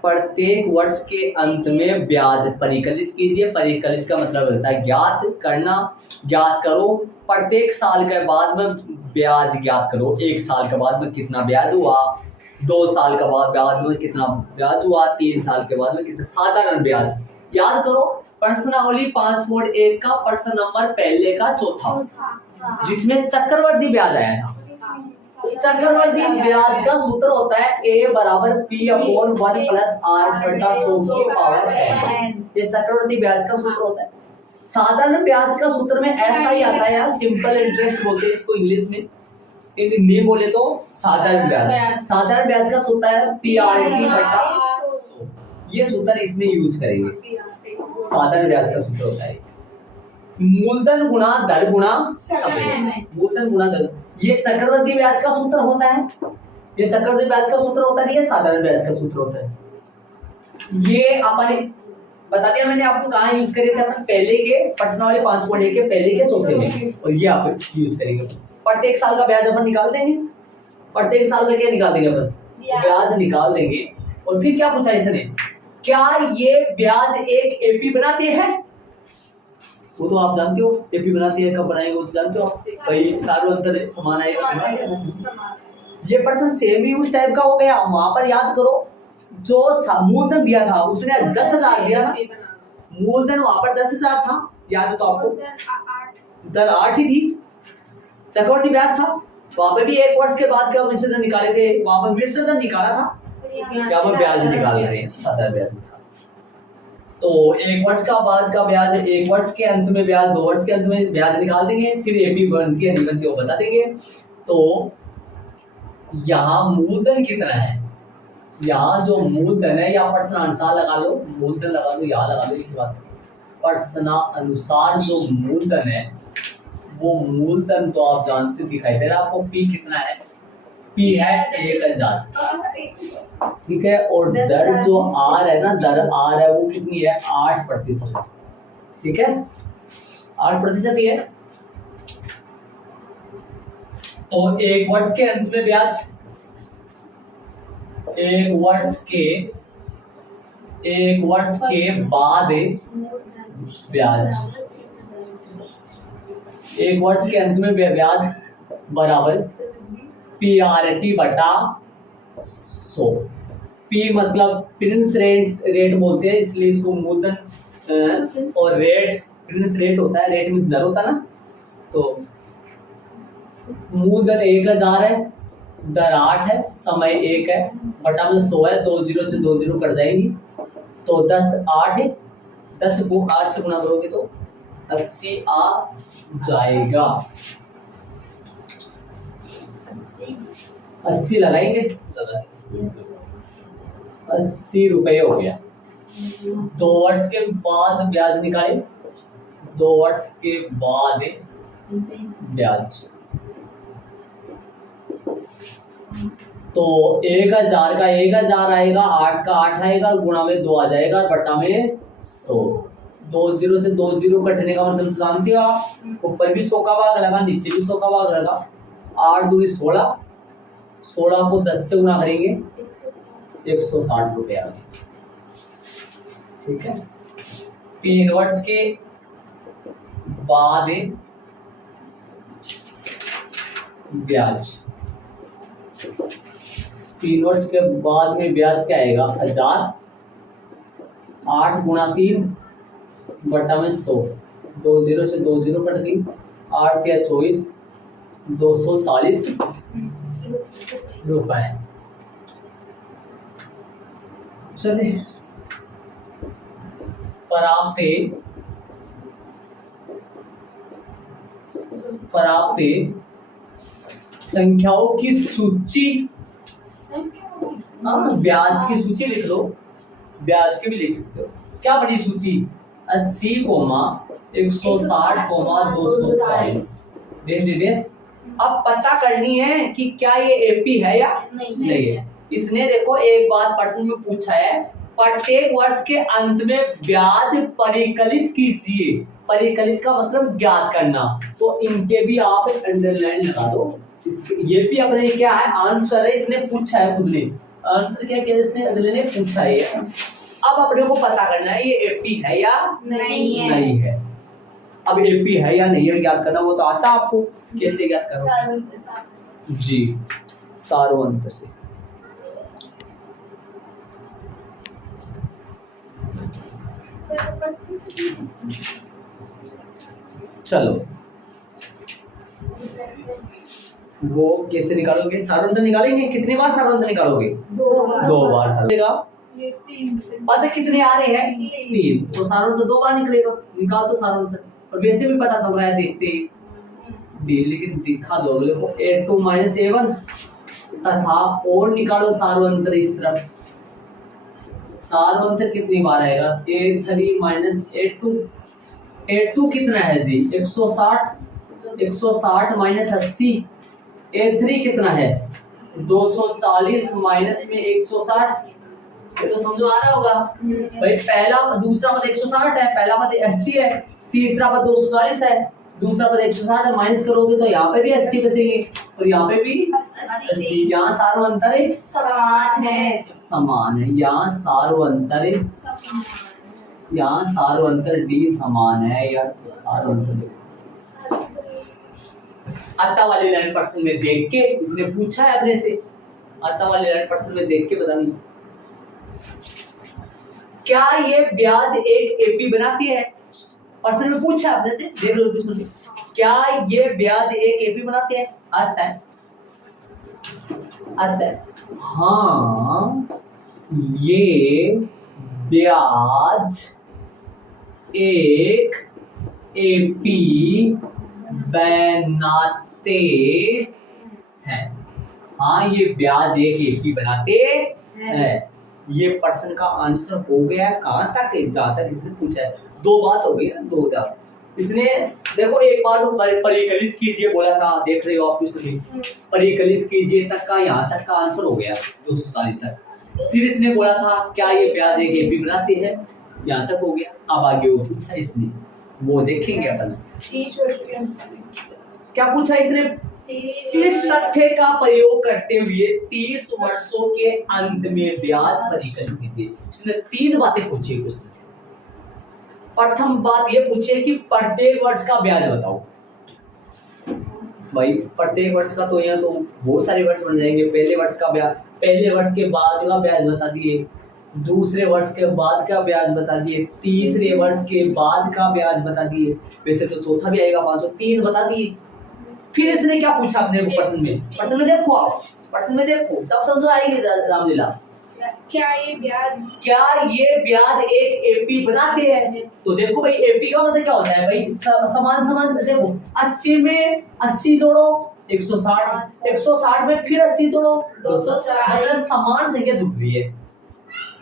प्रत्येक वर्ष के अंत में ब्याज परिकलित कीजिए, परिकलित का मतलब होता है ज्ञात करना, ज्ञात करो, प्रत्येक साल के बाद में ब्याज ज्ञात करो, 1 साल के बाद में कितना ब्याज हुआ, 2 साल के बाद में कितना ब्याज हुआ, 3 साल के बाद में कितना, साधारण ब्याज याद करो, प्रश्नावली 5 मोड 1 का प्रश्न नंबर पहले का चौथा, जिसमें चक्रवर्ती ब्याज आया था। चक्रवर्ती ब्याज का सूत्र होता है a बराबर p अपॉन 1 प्लस r बटा 100 की पावर n। ये चक्रवर्ती ब्याज का सूत्र होता है। साधारण ब्याज का सूत्र में ऐसा ही आता है यार, सिंपल इंटरेस्ट बोलते हैं इसको इंग्लिश में, हिंदी बोले तो साधारण ब्याज। साधारण ब्याज का सूत्र है PRT बटा 100। ये सूत्र इसमें यूज करेंगे। साधारण ब्याज का सूत्र होता है मूलधन गुणा दर गुणा समय। मूलधन गुणा दर, ये चक्रवर्ती ब्याज का सूत्र होता है। ये चक्रवर्ती ब्याज का सूत्र होता है, ये साधारण ब्याज का सूत्र होता है। ये अपन बता दिया मैंने आपको, कहाँ यूज करे थे अपन, पहले के प्रश्नावली 5 पढ़े के पहले के चौथे में, और ये आप यूज करेंगे। प्रत्येक साल का ब्याज अपन निकाल देंगे। प्रत्येक साल का क्या निकाल देंगे अपन, ब्याज निकाल देंगे। और फिर क्या पूछा इसने, क्या ये ब्याज एक एपी बनाते हैं? वो तो आप जानते हो, एपी बनाती है, कब बनाएंगे वो तो जानते हो आप, भाई सारों अंतर समान आएगा। ये प्रश्न सेम ही उस टाइप का हो गया। वहां पर याद करो, जो मूलधन दिया था उसने 10,000 दिया था, मूलधन वहां पर 10,000 था, याद है तो आपको, दर 8 ही थी। चक्रवर्ती ब्याज था, वहां पे भी 1 वर्ष के बाद क्या मिश्रधन निकाले थे, वहां पर मिश्रधन निकाला था, यहाँ पर ब्याज निकाल रहे हैं, साधारण ब्याज। तो 1 वर्ष का बाद का ब्याज, 1 वर्ष के अंत में ब्याज, 2 वर्ष के अंत में ब्याज निकाल देंगे, फिर एपी बनती है नहीं बनती वो बता देंगे। तो यहाँ मूलधन कितना है, यहाँ जो मूलधन है, या प्रश्न अनुसार लगा लो, मूलधन लगा लो, यहाँ लगा लो, इस बात प्रश्न अनुसार जो मूलधन है, वो मूलधन तो आप जानते हो, दिखाई दे रहा है आपको, पी कितना है, पी है 1,000, ठीक है। और दर जो आर है ना, दर आर है वो कितनी है, 8%, ठीक है, 8% ही है। तो 1 वर्ष के अंत में ब्याज, 1 वर्ष के बाद ब्याज, 1 वर्ष के अंत में ब्याज बराबर PRT बटा 100। P मतलब प्रिंस रेट बोलते हैं, इसलिए इसको मूलधन और रेट, प्रिंस रेट होता है, रेट मींस दर होता है ना। तो मूलधन 1,000 है, दर 8 है, समय 1 है, बटा में 100 है, 2 0 से 2 0 कट जाएंगी, तो 10 8 है, 10 को 8 से गुणा करोगे तो 80 आ जाएगा। 80 लगाएंगे, 80 रुपए हो गया। 2 वर्ष के बाद ब्याज निकाले, 2 वर्ष के बाद ब्याज, तो 1,000 का 1,000 आएगा, 8 का 8 आएगा, गुणा में 2 आ जाएगा, बटा में 100। 2 0 से 2 0 कटने का मतलब जानते हो आप, ऊपर भी 100 का भाग लगा, नीचे भी 100 का भाग लगा, 8 दूनी 16, 16 को 10 से गुणा करेंगे 160 रुपए आ गए, ठीक है। 3 वर्ष के बाद ब्याज, 3 वर्ष के बाद में ब्याज क्या आएगा, 1000, 8 गुणा 3 बटा में 100, 2 0 से 2 0 कट गई, 8 या 24, 240 रुपए। चलिए, प्राप्त संख्याओं की सूची, ब्याज की सूची लिख लो, ब्याज की भी लिख सकते हो। क्या बड़ी सूची, 80, 160, 240। देख अब पता करनी है कि क्या ये एपी है या नहीं है। इसने देखो एक बात प्रश्न में पूछा है, प्रत्येक वर्ष के अंत में ब्याज परिकलित कीजिए। परिकलित का मतलब ज्ञात करना, तो इनके भी आप अंडरलाइन लगा दो। ये भी अपने क्या है, आंसर है, इसने पूछा है खुद ने, आंसर क्या किया इसने, अगले ने पूछा है। अब अपने को पता करना है ये एपी है या नहीं है। अब एपी है या नहीं है ज्ञात करना, वो तो आता आपको, कैसे ज्ञात करो जी, सारों से। चलो वो कैसे निकालोगे? सार्वंतर निकालेंगे, कितनी बार सार्वंतर निकालोगे? 2 बार सार्वंतर। पद कितने आ रहे हैं? 3, तो सार्वंतर 2 बार निकलेगा। निकाल दो सार्वंतर, और वैसे भी पता चल रहा है देखते ही, लेकिन दिखा दो अगले को। A2 माइनस A1 तथा और निकालो सार्वंतर इस तरफ। सार्वंतर कितनी बार आएगा? A3 minus A2। A2 कितना है जी? 160। 160 माइनस 80। A3 कितना है? 240 माइनस में 160। ये तो समझो आ रहा होगा भाई। पहला दूसरा पद 160 है, पहला पद 80 है, तीसरा पद 240 है, दूसरा पद 160 है। माइनस करोगे तो यहाँ पे भी 80 बचेगी और यहाँ पे भी 80। यहाँ सार्वंतर समान है। समान है। यहाँ सार्वंतर D समान है। या सार्वंतर अतः वाले लाइन पर्सन में देख के इसने पूछा है अपने से। अतः वाले लाइन पर्सन में देख के बतानी, क्या ये ब्याज एक एपी बनाती है? पर्सन में पूछा आपने से, देख लो क्वेश्चन में। क्या ये ब्याज एक एपी बनाती है? आता है हाँ, ये ब्याज एक एपी बनाते हैं। हाँ, ये ब्याज एक एपी बनाते हैं। ये पर्सन का आंसर हो गया। कहां तक? जहां तक इसने पूछा है। 2 बात हो गई ना, 2 बात। इसने देखो, एक बार तो परिकलित कीजिए बोला था, देख रहे हो आप क्वेश्चन। परिकलित कीजिए तक का, यहाँ तक का आंसर हो गया 240 तक। फिर इसने बोला था क्या ये ब्याज एक एपी बनाती है, यहाँ तक हो गया। अब आगे वो पूछा इसने, वो देखेंगे अपन। क्या पूछा इसने? इस तथ्य का प्रयोग करते हुए 30 वर्षों के अंत में ब्याज परिकलित कीजिए। इसने 3 बातें पूछी उसने। प्रथम बात ये पूछे कि प्रत्येक वर्ष का ब्याज बताओ। भाई प्रत्येक वर्ष का तो यहाँ तो बहुत सारे वर्ष बन जाएंगे। पहले वर्ष का ब्याज, पहले वर्ष के बाद का ब्याज बता दिए, दूसरे वर्ष के बाद का ब्याज बता दिए, तीसरे वर्ष के बाद का ब्याज बता दिए, वैसे तो चौथा भी आएगा 503 बता दिए। फिर इसने क्या पूछा अपने को प्रश्न में? प्रश्न में देखो आप, प्रश्न में देखो तब समझ आएगी रामलीला। क्या ये ब्याज एक एपी बनाते हैं? तो देखो भाई, एपी का मतलब क्या होता है भाई? समान समान। देखो 80 में 80 जोड़ो 160, 160 में फिर 80 जोड़ो 240, मतलब समान संख्या जुड़ रही है।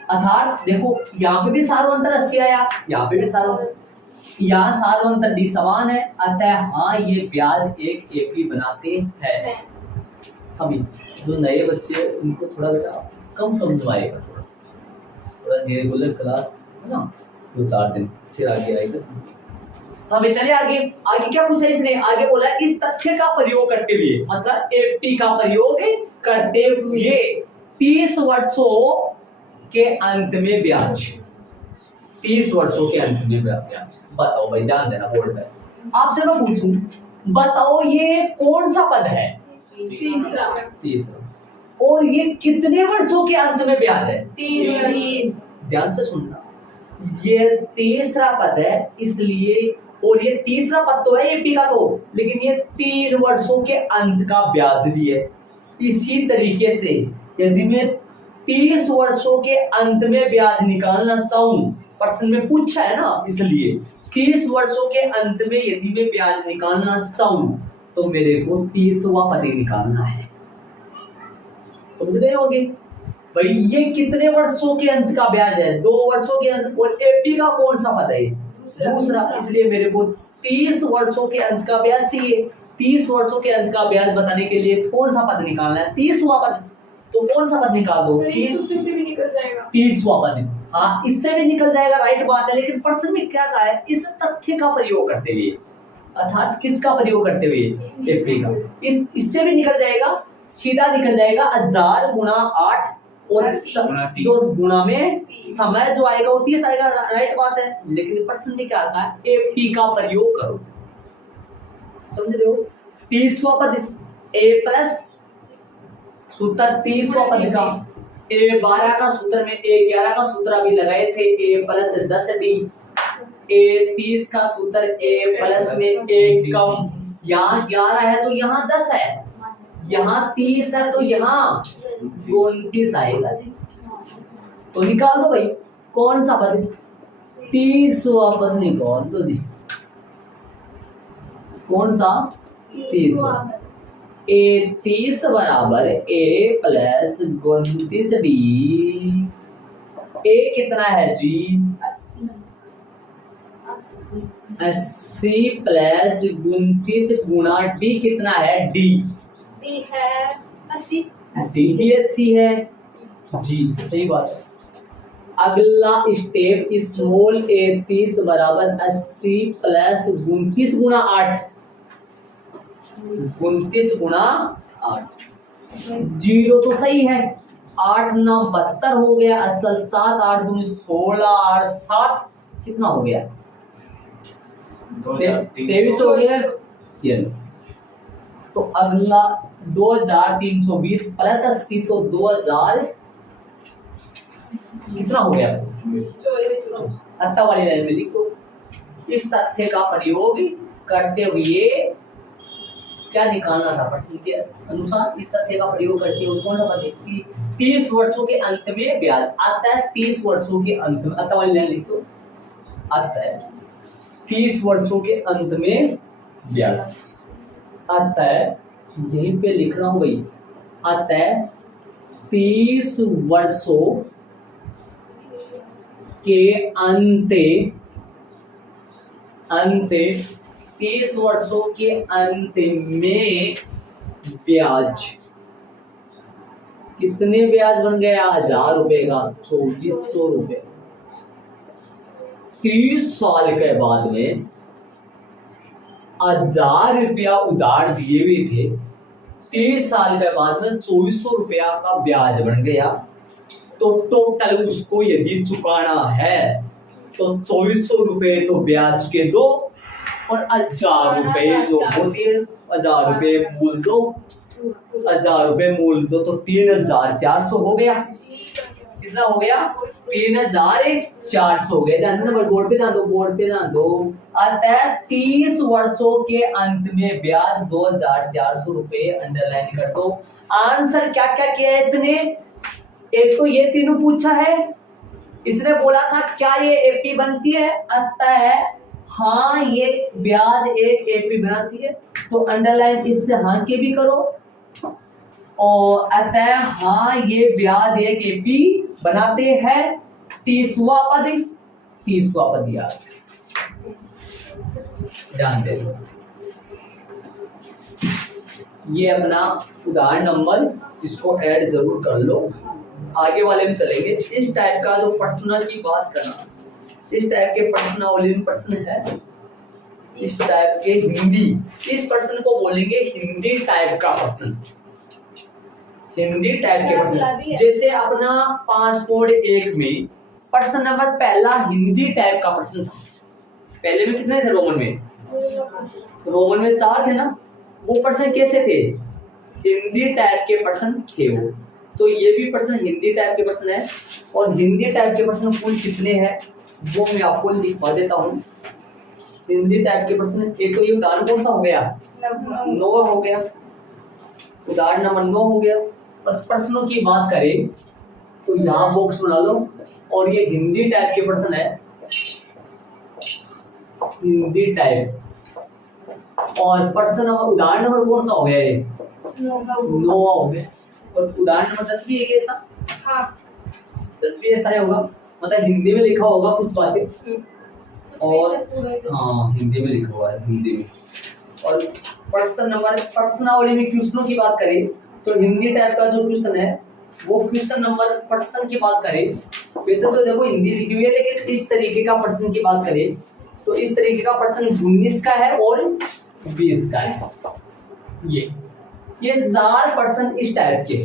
अर्थात देखो यहाँ पे भी सार्वंतर 80 आया, यहाँ पे भी सार्वंतर, यहाँ सार्वंतर डी समान है। अतः हाँ, ये ब्याज एक एपी बनाते हैं। अभी जो नए बच्चे उनको थोड़ा बेटा कम समझ आएगा, थोड़ा रेगुलर क्लास है ना, 2-4 दिन फिर आगे आएगा। अभी चलिए आगे। आगे क्या पूछा इसने? आगे बोला इस तथ्य का प्रयोग करते हुए, मतलब एपी का प्रयोग करते हुए 30 वर्षों के अंत में ब्याज, 30 वर्षों के अंत में ब्याज। बताओ भाई, ध्यान देना बोर्ड पे। आपसे मैं पूछूं, बताओ ये कौन सा पद है? तीसरा। और ये कितने वर्षों के अंत में ब्याज है? 3 वर्ष। ध्यान से सुनना, ये तीसरा पद है इसलिए, और ये तीसरा पद तो है एपी का तो, लेकिन ये 3 वर्षों के अंत का ब्याज भी है। इसी तरीके से यदि मैं 30 वर्षों के अंत में ब्याज निकालना चाहूं, प्रश्न में पूछा है ना, इसलिए 30 वर्षों के अंत में यदि मैं ब्याज निकालना चाहूं तो मेरे को 30वां पद निकालना है। समझ गए होंगे भाई? ये कितने वर्षों के अंत का ब्याज है? 2 वर्षों के अंत। और एपी का कौन सा पद है? दूसरा। इसलिए मेरे को 30 वर्षों के अंत का ब्याज चाहिए। 30 वर्षों के अंत का ब्याज बताने के लिए कौन सा पद निकालना है? 30वां पद। तो कौन सा पद निकाल दो? 30वां पद। हाँ, इससे भी निकल जाएगा, राइट बात है। लेकिन प्रश्न में क्या कहा है? इस तथ्य का प्रयोग करते हुए, अर्थात किसका प्रयोग करते हुए? एपी का। इससे भी निकल जाएगा, सीधा निकल जाएगा 1000 गुणा 8, और जो गुणा में समय जो आएगा वो 30 आएगा, राइट बात है। लेकिन प्रश्न में क्या कहा है? एपी का प्रयोग करो। समझ रहे हो? 30वां पद ए प्लस सूत्र 30वां पद का, A12 का सूत्र में A11 का सूत्र अभी लगाए थे, A प्लस 10D ए 30 का सूत्र ए प्लस में एक कम, यहाँ 11 है तो यहाँ 10 है, यहाँ 30 है तो यहाँ 29 आएगा जी। तो निकाल दो भाई, कौन सा पद, 30वां पद निकाल दो जी। कौन सा, 30वां। ए 30 बराबर ए प्लस 29 डी, ए कितना है जी, 80 प्लस 29 गुणा डी कितना है, डी है 80, डी भी 80 है जी, सही बात है। अगला स्टेप, स्मॉल ए 30 बराबर 80 प्लस 29 गुणा 8, 29 गुणा 8, जीरो तो सही है, 8 9 72 हो गया, असल 7 8 दूनी 16 8 7 कितना हो गया, 23 हो गया। ये लो, तो अगला 2320 प्लस 80 तो 2000 कितना हो गया, 2400। अत्ता वाली लाइन में लिखो। इस तथ्य का प्रयोग करते हुए क्या निकालना था, प्रश्न के अनुसार इस तथ्य का प्रयोग करते हुए कौन सा पद, 30 वर्षों के अंत में ब्याज आता है, 30 वर्षों के अंत में, अत्ता वाली लाइन लिखो, आता है 30 वर्षों के अंत में ब्याज आता है, यहीं पे लिख रहा हूं भाई, आता है 30 वर्षों के अंत 30 वर्षों के अंत में ब्याज, कितने ब्याज बन गया, 1000 रुपए का 2400 रुपए। 30 साल के बाद में 1000 रुपया उधार दिए हुए थे, 30 साल के बाद में 2400 रुपया का ब्याज बन गया, तो टोटल उसको यदि चुकाना है तो 2400 रुपए तो ब्याज के दो और 1000 रुपए जो होती है, 1000 रुपए मूल दो, 1000 रुपए मूल दो, तो 3400 हो गया, कितना हो गया, 3400 हो गया। ध्यान देना, बोर्ड पे ध्यान दो, बोर्ड पे ध्यान दो। अतः 30 वर्षों के अंत में ब्याज 2400 रुपए, अंडरलाइन कर दो। आंसर क्या क्या किया है इसने, एक तो ये तीनों पूछा है, इसने बोला था क्या ये एपी बनती है, अतः हाँ ये ब्याज एक एपी बनाती है, तो अंडरलाइन इससे हाँ के भी करो, और अतः हाँ ये ब्याज एक एपी बनाते हैं। 30वां पद याद ध्यान दे, ये अपना उदाहरण नंबर, इसको ऐड जरूर कर लो, आगे वाले में चलेंगे। इस टाइप का जो प्रश्न की बात करना, इस टाइप के प्रश्न है, इस टाइप के हिंदी, इस प्रश्न को बोलेंगे हिंदी टाइप का प्रश्न, हिंदी टाइप के प्रश्न। जैसे अपना 5.1 में प्रश्न नंबर पहला हिंदी टाइप का प्रश्न था, पहले में कितने थे, रोमन में 4 थे ना, वो प्रश्न कैसे थे, हिंदी टाइप के प्रश्न थे वो, तो ये भी प्रश्न हिंदी टाइप के प्रश्न है। और हिंदी टाइप के प्रश्न कुल कितने हैं वो मैं आपको लिखवा देता हूँ। हिंदी टाइप के प्रश्न, एक तो ये उदाहरण कौन सा हो गया, 9 हो गया, उदाहरण नंबर 9 हो गया। और प्रश्नों की बात करें तो यहाँ बॉक्स बना लो, और ये हिंदी टाइप के प्रश्न है, हिंदी टाइप। और प्रश्न उदाहरण नंबर कौन सा हो गया, ये 9 हो गया। और उदाहरण नंबर 10 भी है ऐसा, हाँ 10 भी ऐसा ही होगा, मतलब हिंदी में लिखा होगा कुछ बातें, और हाँ हिंदी में लिखा हुआ है, हिंदी में। और प्रश्न नंबर, प्रश्नावली में क्वेश्चनों की बात करें तो हिंदी टाइप का जो क्वेश्चन है वो क्वेश्चन नंबर, प्रश्न की बात करें वैसे तो देखो हिंदी लिखी हुई है, लेकिन इस तरीके का प्रश्न की बात करें तो इस तरीके का प्रश्न 19 का है और 20 का है। ये 4 प्रश्न इस टाइप के,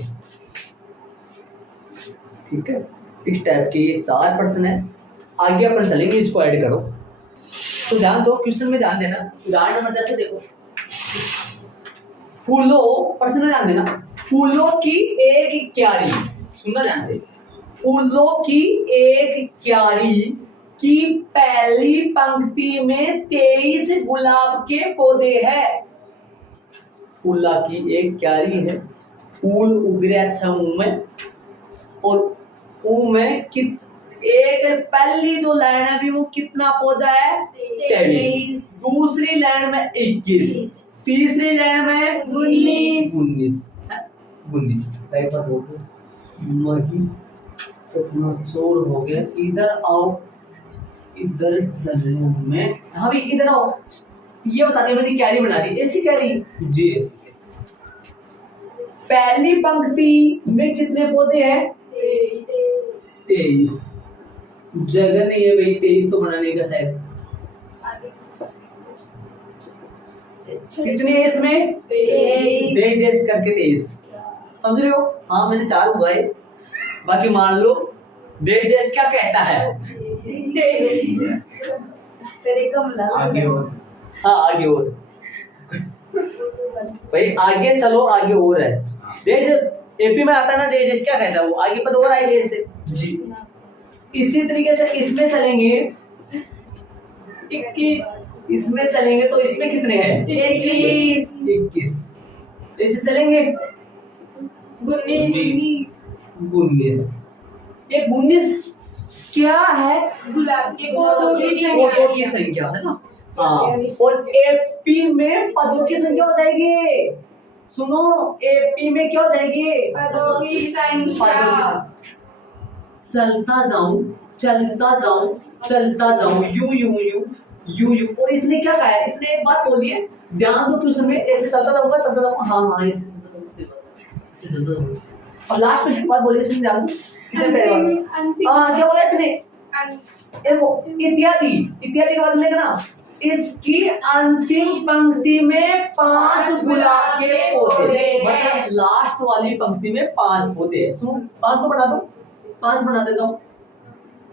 ठीक है, इस टाइप के ये 4 प्रश्न है। आगे अपन चलेंगे, इसको ऐड करो। तो ध्यान दो, क्वेश्चन में ध्यान देना। उदाहरण नंबर 10 देखो, फूलों, प्रश्न में ध्यान देना, फूलों की एक क्यारी, सुनना ध्यान से, फूलों की एक क्यारी कि पहली पंक्ति में 23 गुलाब के पौधे हैं। फूला की एक क्यारी है, फूल उगरे मुंह में, और मुंह में एक पहली जो लाइन है भी वो कितना पौधा है? 23। दूसरी लाइन में 21, तीसरी लाइन में 19। एक बार बोल मही इतना चोर हो गया, इधर आओ, इधर चलने में, हाँ भी इधर आओ, ये बता दे मैंने क्यारी बना दी, ऐसी क्यारी जी ऐसी। पहली पंक्ति में कितने पौधे हैं? 23। जगह नहीं है भाई 23 तो बनाने का शायद। कितने है इसमें? डेज करके 23, समझ रहे हो? हाँ मैंने 4 उगाए, बाकी मान लो डेज क्या कहता है? आगे हाँ आगे और भाई आगे चलो, आगे और है। डेज एपी में आता है ना, डेज क्या कहता है वो, आगे पता और आएगा इससे जी। इसी तरीके से इसमें चलेंगे 21, इसमें चलेंगे तो इसमें कितने हैं? 21। इसे चलेंगे 19। ये 19 क्या है? गुलाब के पौधों की संख्या है ना। हाँ, और एपी में पदों की संख्या हो जाएगी। सुनो, एपी में क्या हो जाएगी? पदों की संख्या। चलता जाऊं, यू। और इसने क्या कहा है? इसने एक बात बोली है, ध्यान दो, क्यों समय ऐसे चलता जाऊंगा, हाँ ऐसे चलता जाऊंगा। और लास्ट में बात बोली इसने, ध्यान दो कितने पैरे वाला, क्या बोला इसने? इत्यादि के बाद लिखना, इसकी अंतिम पंक्ति में 5 गुलाब के पौधे, मतलब लास्ट वाली पंक्ति में 5 पौधे हैं। सुनो 5 तो बना दो, 5 बना देता हूँ।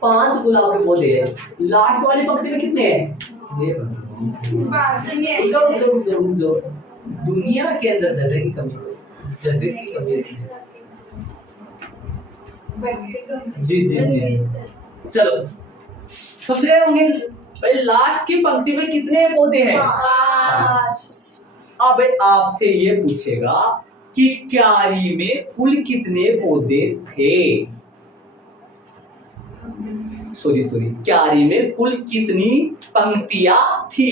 5 गुलाब के पौधे हैं। लास्ट वाली पंक्ति में कितने हैं? जो दुनिया के अंदर जगह की कमी है। जी चलो समझ रहे होंगे भाई, लास्ट की पंक्ति में कितने पौधे हैं? 5। अब आपसे ये पूछेगा कि क्यारी में कुल कितने पौधे थे? सॉरी क्यारी में कुल कितनी पंक्तियां थी?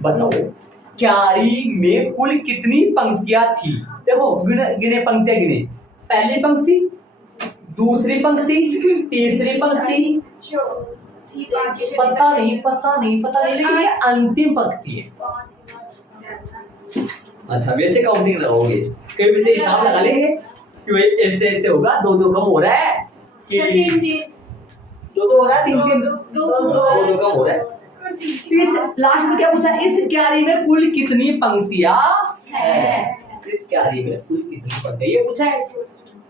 बताओ क्यारी में कुल कितनी पंक्तियां थी? देखो गिने पंक्तियां गिने, पहली पंक्ति, दूसरी पंक्ति, तीसरी पंक्ति, पता नहीं लेकिन ये अंतिम पंक्ति है। अच्छा वैसे काउंटिंग लगाओगे, कई वजह हिसाब लगा लेंगे कि भाई ऐसे होगा, 2 कम हो रहा है कि 2 हो रहा है, 3 2 कम हो रहा है। इस लास्ट में क्या पूछा? इस क्यारी में कुल कितनी पंक्तियां है? इस क्यारी में कुल कितनी पंक्तियां, ये पूछा है।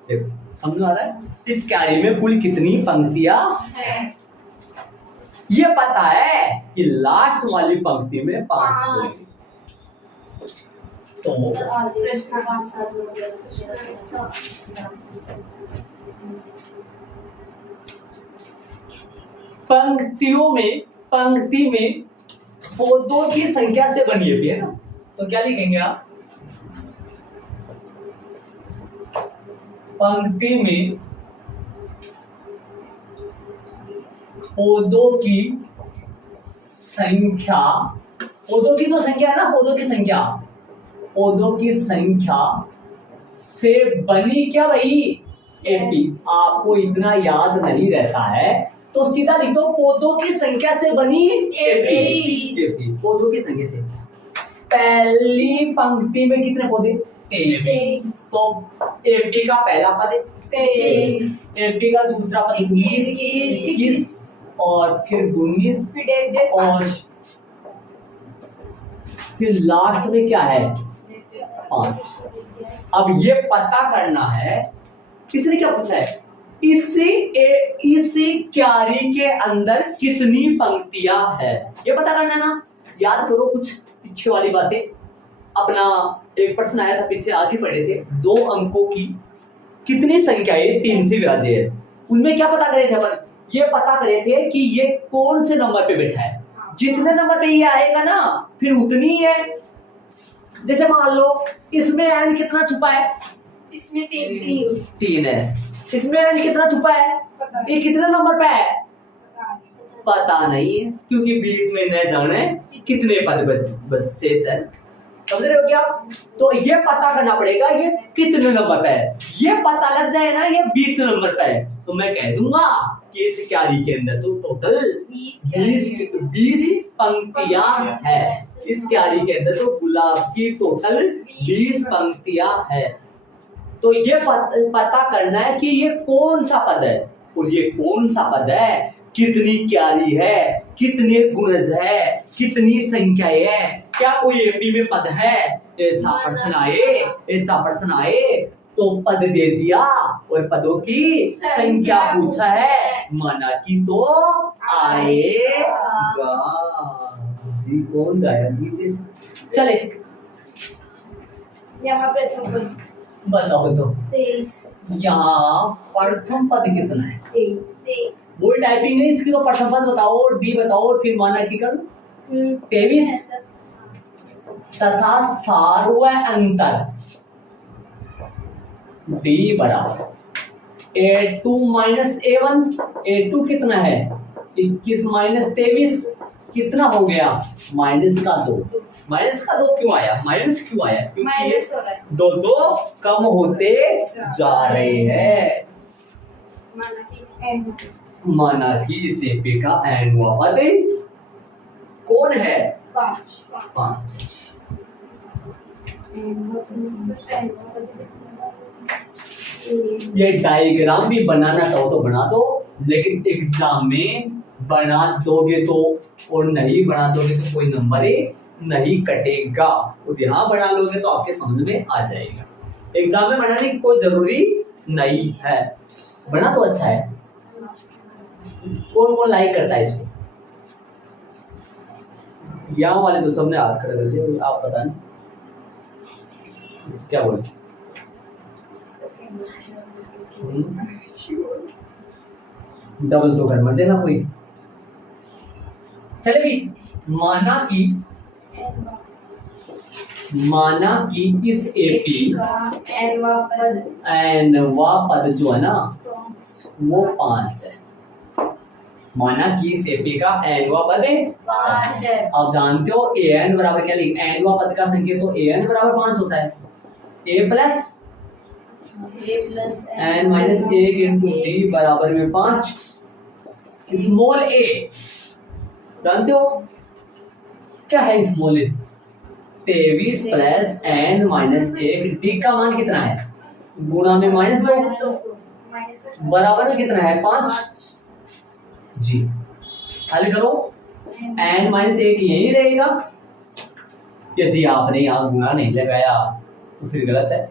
देखो समझ आ रहा है? इस क्यारी में कुल कितनी पंक्तियां है? ये पता है कि लास्ट वाली पंक्ति में 5 पौधे। तो पंक्ति में पौधों की संख्या से बनी है ना, तो क्या लिखेंगे आप? पंक्ति में पौधों की संख्या, पौधों की जो संख्या है ना, पौधों की संख्या से बनी क्या भाई? एपी। आपको इतना याद नहीं रहता है तो सीधा लिख दो, पौधों की संख्या से बनी एपी। पौधों की संख्या से। पहली पंक्ति में कितने पौधे? 23। तो एपी का पहला पद 23, एपी का दूसरा पद 21, और फिर 19, और फिर लास्ट में क्या है? 5। अब ये पता करना है, इसने क्या पूछा है? इसी क्यारी के अंदर कितनी पंक्तियां है, ये पता करना ना। याद करो कुछ पीछे वाली बातें। अपना एक प्रश्न आया था पीछे, आज ही पढ़े थे, 2 अंकों की कितनी संख्या है? 3 से विभाज्य है। उनमें क्या पता करे थे अपन? ये पता करे थे कि ये कौन से नंबर पे बैठा है। जितने नंबर पे ये आएगा ना फिर उतनी ही है। जैसे मान लो इसमें n कितना छुपा है? इसमें 3 3 है। इसमें n कितना छुपा है? ये कितने नंबर पे है? पता नहीं है, क्योंकि बीच में न जाने कितने पद बच शेष है। समझ रहे हो क्या? तो ये पता करना पड़ेगा ये कितने नंबर पे है। ये पता लग जाए ना ये 20 नंबर पे है तो मैं कह दूंगा कि इस क्यारी के अंदर तो टोटल 20 पंक्तियां है। इस क्यारी के अंदर तो गुलाब की टोटल 20 पंक्तियां है। तो ये पता करना है कि ये कौन सा पद है और ये कौन सा पद है, कितनी क्यारी है, कितने गुणज है, कितनी संख्याएं है, क्या कोई एपी में पद है। ऐसा प्रश्न आए तो पद दे दिया और पदों की संख्या पूछा है, माना कि तो आएगा। जी कौन गाया गीत? चले यहाँ प्रथम पद बताओ तो 23 यहाँ प्रथम पद कितना है? 23 वो टाइपिंग है इसकी, तो प्रथम पद बताओ और डी बताओ और फिर माना की कर 23 तथा सार्व अंतर डी बराबर A2 माइनस A1। A2 कितना है? 21 माइनस 23 कितना हो गया? माइनस का 2। माइनस का 2 क्यों आया? माइनस क्यों आया? क्योंकि ये दो कम होते जा रहे हैं। माना कि इस एपी का एनवा पद कौन है? 5। ये डायग्राम भी बनाना चाहो तो बना दो, लेकिन एग्जाम में बना दोगे तो और नहीं बना दोगे तो कोई नंबर नहीं कटेगा। और यहाँ बना लोगे तो आपके समझ में आ जाएगा। एग्जाम में बनाने की कोई जरूरी नहीं है, बना तो अच्छा है। कौन कौन लाइक करता है इसको? यहाँ वाले तो सबने हाथ खड़े कर लिए, आप पता नहीं क्या बोले। डबल तो कर मत देना कोई। चले भी माना कि इस एपी एनवा पद जो है ना वो 5 है। माना कि इस एपी का एनवा पद 5 है। आप जानते हो एन बराबर क्या लिख, एनवा पद का संकेत तो एन बराबर 5 होता है। A plus N minus 1 into D बराबर में 5। स्मॉल ए जानते हो क्या है? Small A 23 plus N minus 1 D का मान कितना है? गुणा में -2 बराबर में कितना है? 5 जी। हल करो, एन माइनस 1 यही रहेगा। यदि आपने यहाँ गुणा नहीं लगाया तो फिर गलत है।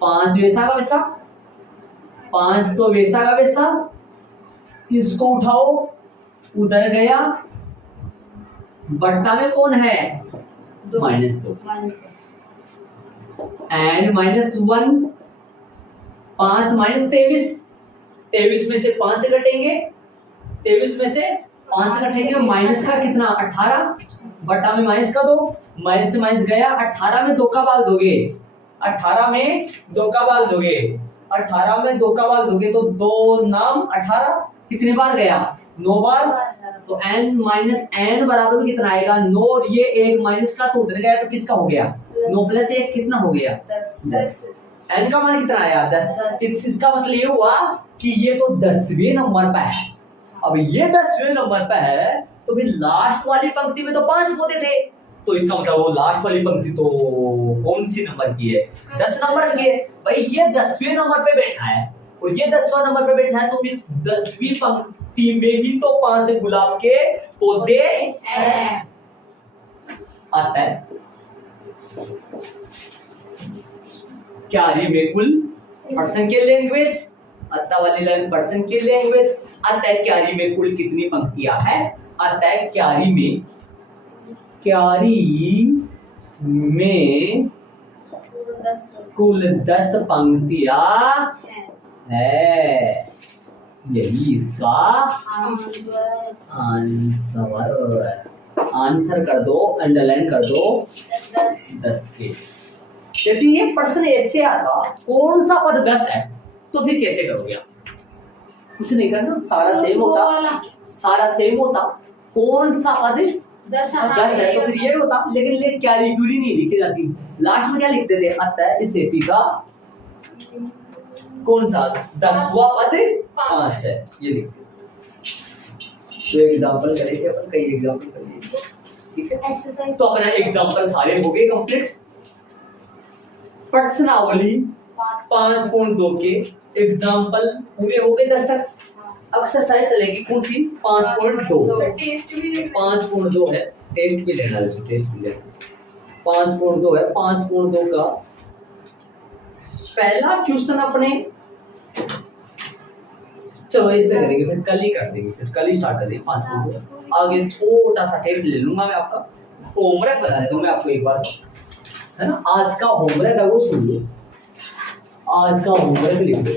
5 वैसा का वैसा, 5 तो वैसा का वैसा, इसको उठाओ उधर गया, बट्टा में कौन है? -2 एंड -1 5 माइनस 23 में से 5 घटेंगे, 23 में से 5 घटेंगे, माइनस का कितना? 18 बट्टा में माइनस का 2, माइनस से माइनस गया, 18 में 2 का बाल दोगे, 18 में 2 का बाल दोगे, 18 में 2 का बाल दोगे तो 2 नाम 18 कितने बार गया? 9 बार। तो n माइनस n बराबर में कितना आएगा? 9। और ये 1 माइनस का तो उधर गया तो किसका हो गया? 9 प्लस 1 कितना हो गया? 10। n का मान कितना आया? 10। इसका मतलब ये हुआ कि ये तो 10वें नंबर पे है। अब ये 10वें नंबर पे है तो भी लास्ट वाली पंक्ति में तो 5 होते थे, तो इसका मतलब वो लास्ट वाली पंक्ति तो कौन सी नंबर की है? 10 नंबर की है। भाई ये 10वें नंबर पे बैठा है और ये 10वां नंबर पे बैठा है तो फिर 10वीं पंक्ति में ही तो 5 गुलाब के पौधे आता है। क्यारी में कुल पर्सन के लैंग्वेज, अतः वाली लाइन पर्सन की लैंग्वेज, अतः क्यारी में कुल कितनी पंक्तियां है? अतः क्यारी में कुल 10 पंक्तियां है। यही इसका आंसर। आंसर कर दो, अंडरलाइन कर दो 10 के। यदि ये प्रश्न ऐसे आता कौन सा पद 10 है तो फिर कैसे करोगे आप? कुछ नहीं करना, सारा सेम होता, सारा सेम होता। कौन सा पद 10 है तो फिर ये होता, लेकिन ये कैटेगरी नहीं लिखी जाती। लास्ट में क्या लिखते थे? अतः इस स्थिति का कौन सा 10वां पद 5 है, ये लिखते। तो एग्जांपल करेंगे अपन, कई एग्जांपल करेंगे, ठीक है। एक्सरसाइज तो अपना एग्जांपल सारे हो गए कंप्लीट। प्रश्नावली 5.2 के एग्जांपल पूरे हो गए 10 तक। एक्सरसाइज चलेगी कौन सी? 5.2। टेस्ट भी 5.2 है, टेस्ट भी लेना है, टेस्ट भी लेना। 5.2 है, 5.2 का पहला क्वेश्चन अपने चॉइस से करेंगे, फिर कल ही कर देंगे, फिर कल ही स्टार्ट कर देंगे 5.2। आगे छोटा सा टेस्ट ले लूंगा मैं आपका। होमवर्क बता देता हूँ मैं आपको एक बार, है ना। आज का होमवर्क है वो सुन लो, आज का होमवर्क लिख दो।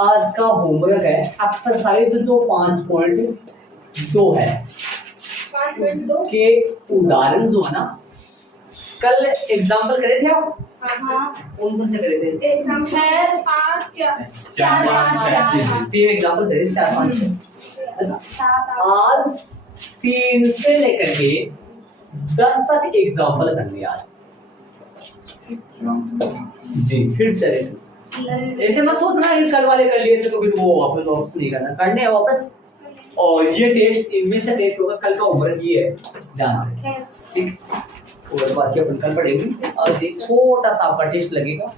आज का होमवर्क है एक्सरसाइज जो 5.2 है, 5.2 के उदाहरण जो है ना, कल एग्जाम्पल करे थे आप? कौन से करे थे? एग्जाम 6 5 4 5 तीन एग्जाम्पल करे थे, 4 5 6। 7 आज 3 से लेकर के 10 तक एग्जाम्पल करने आज जी। फिर से ऐसे मत सोचना ये कल वाले कर लिए थे तो फिर वो वापस नहीं करना, करने हैं वापस। और ये टेस्ट, इनमें से टेस्ट होगा, कल का होमवर्क ये है, ध्यान रखें, ठीक। और बाकी अपन कल पढ़ेंगे। और एक छोटा सा आपका टेस्ट लगेगा,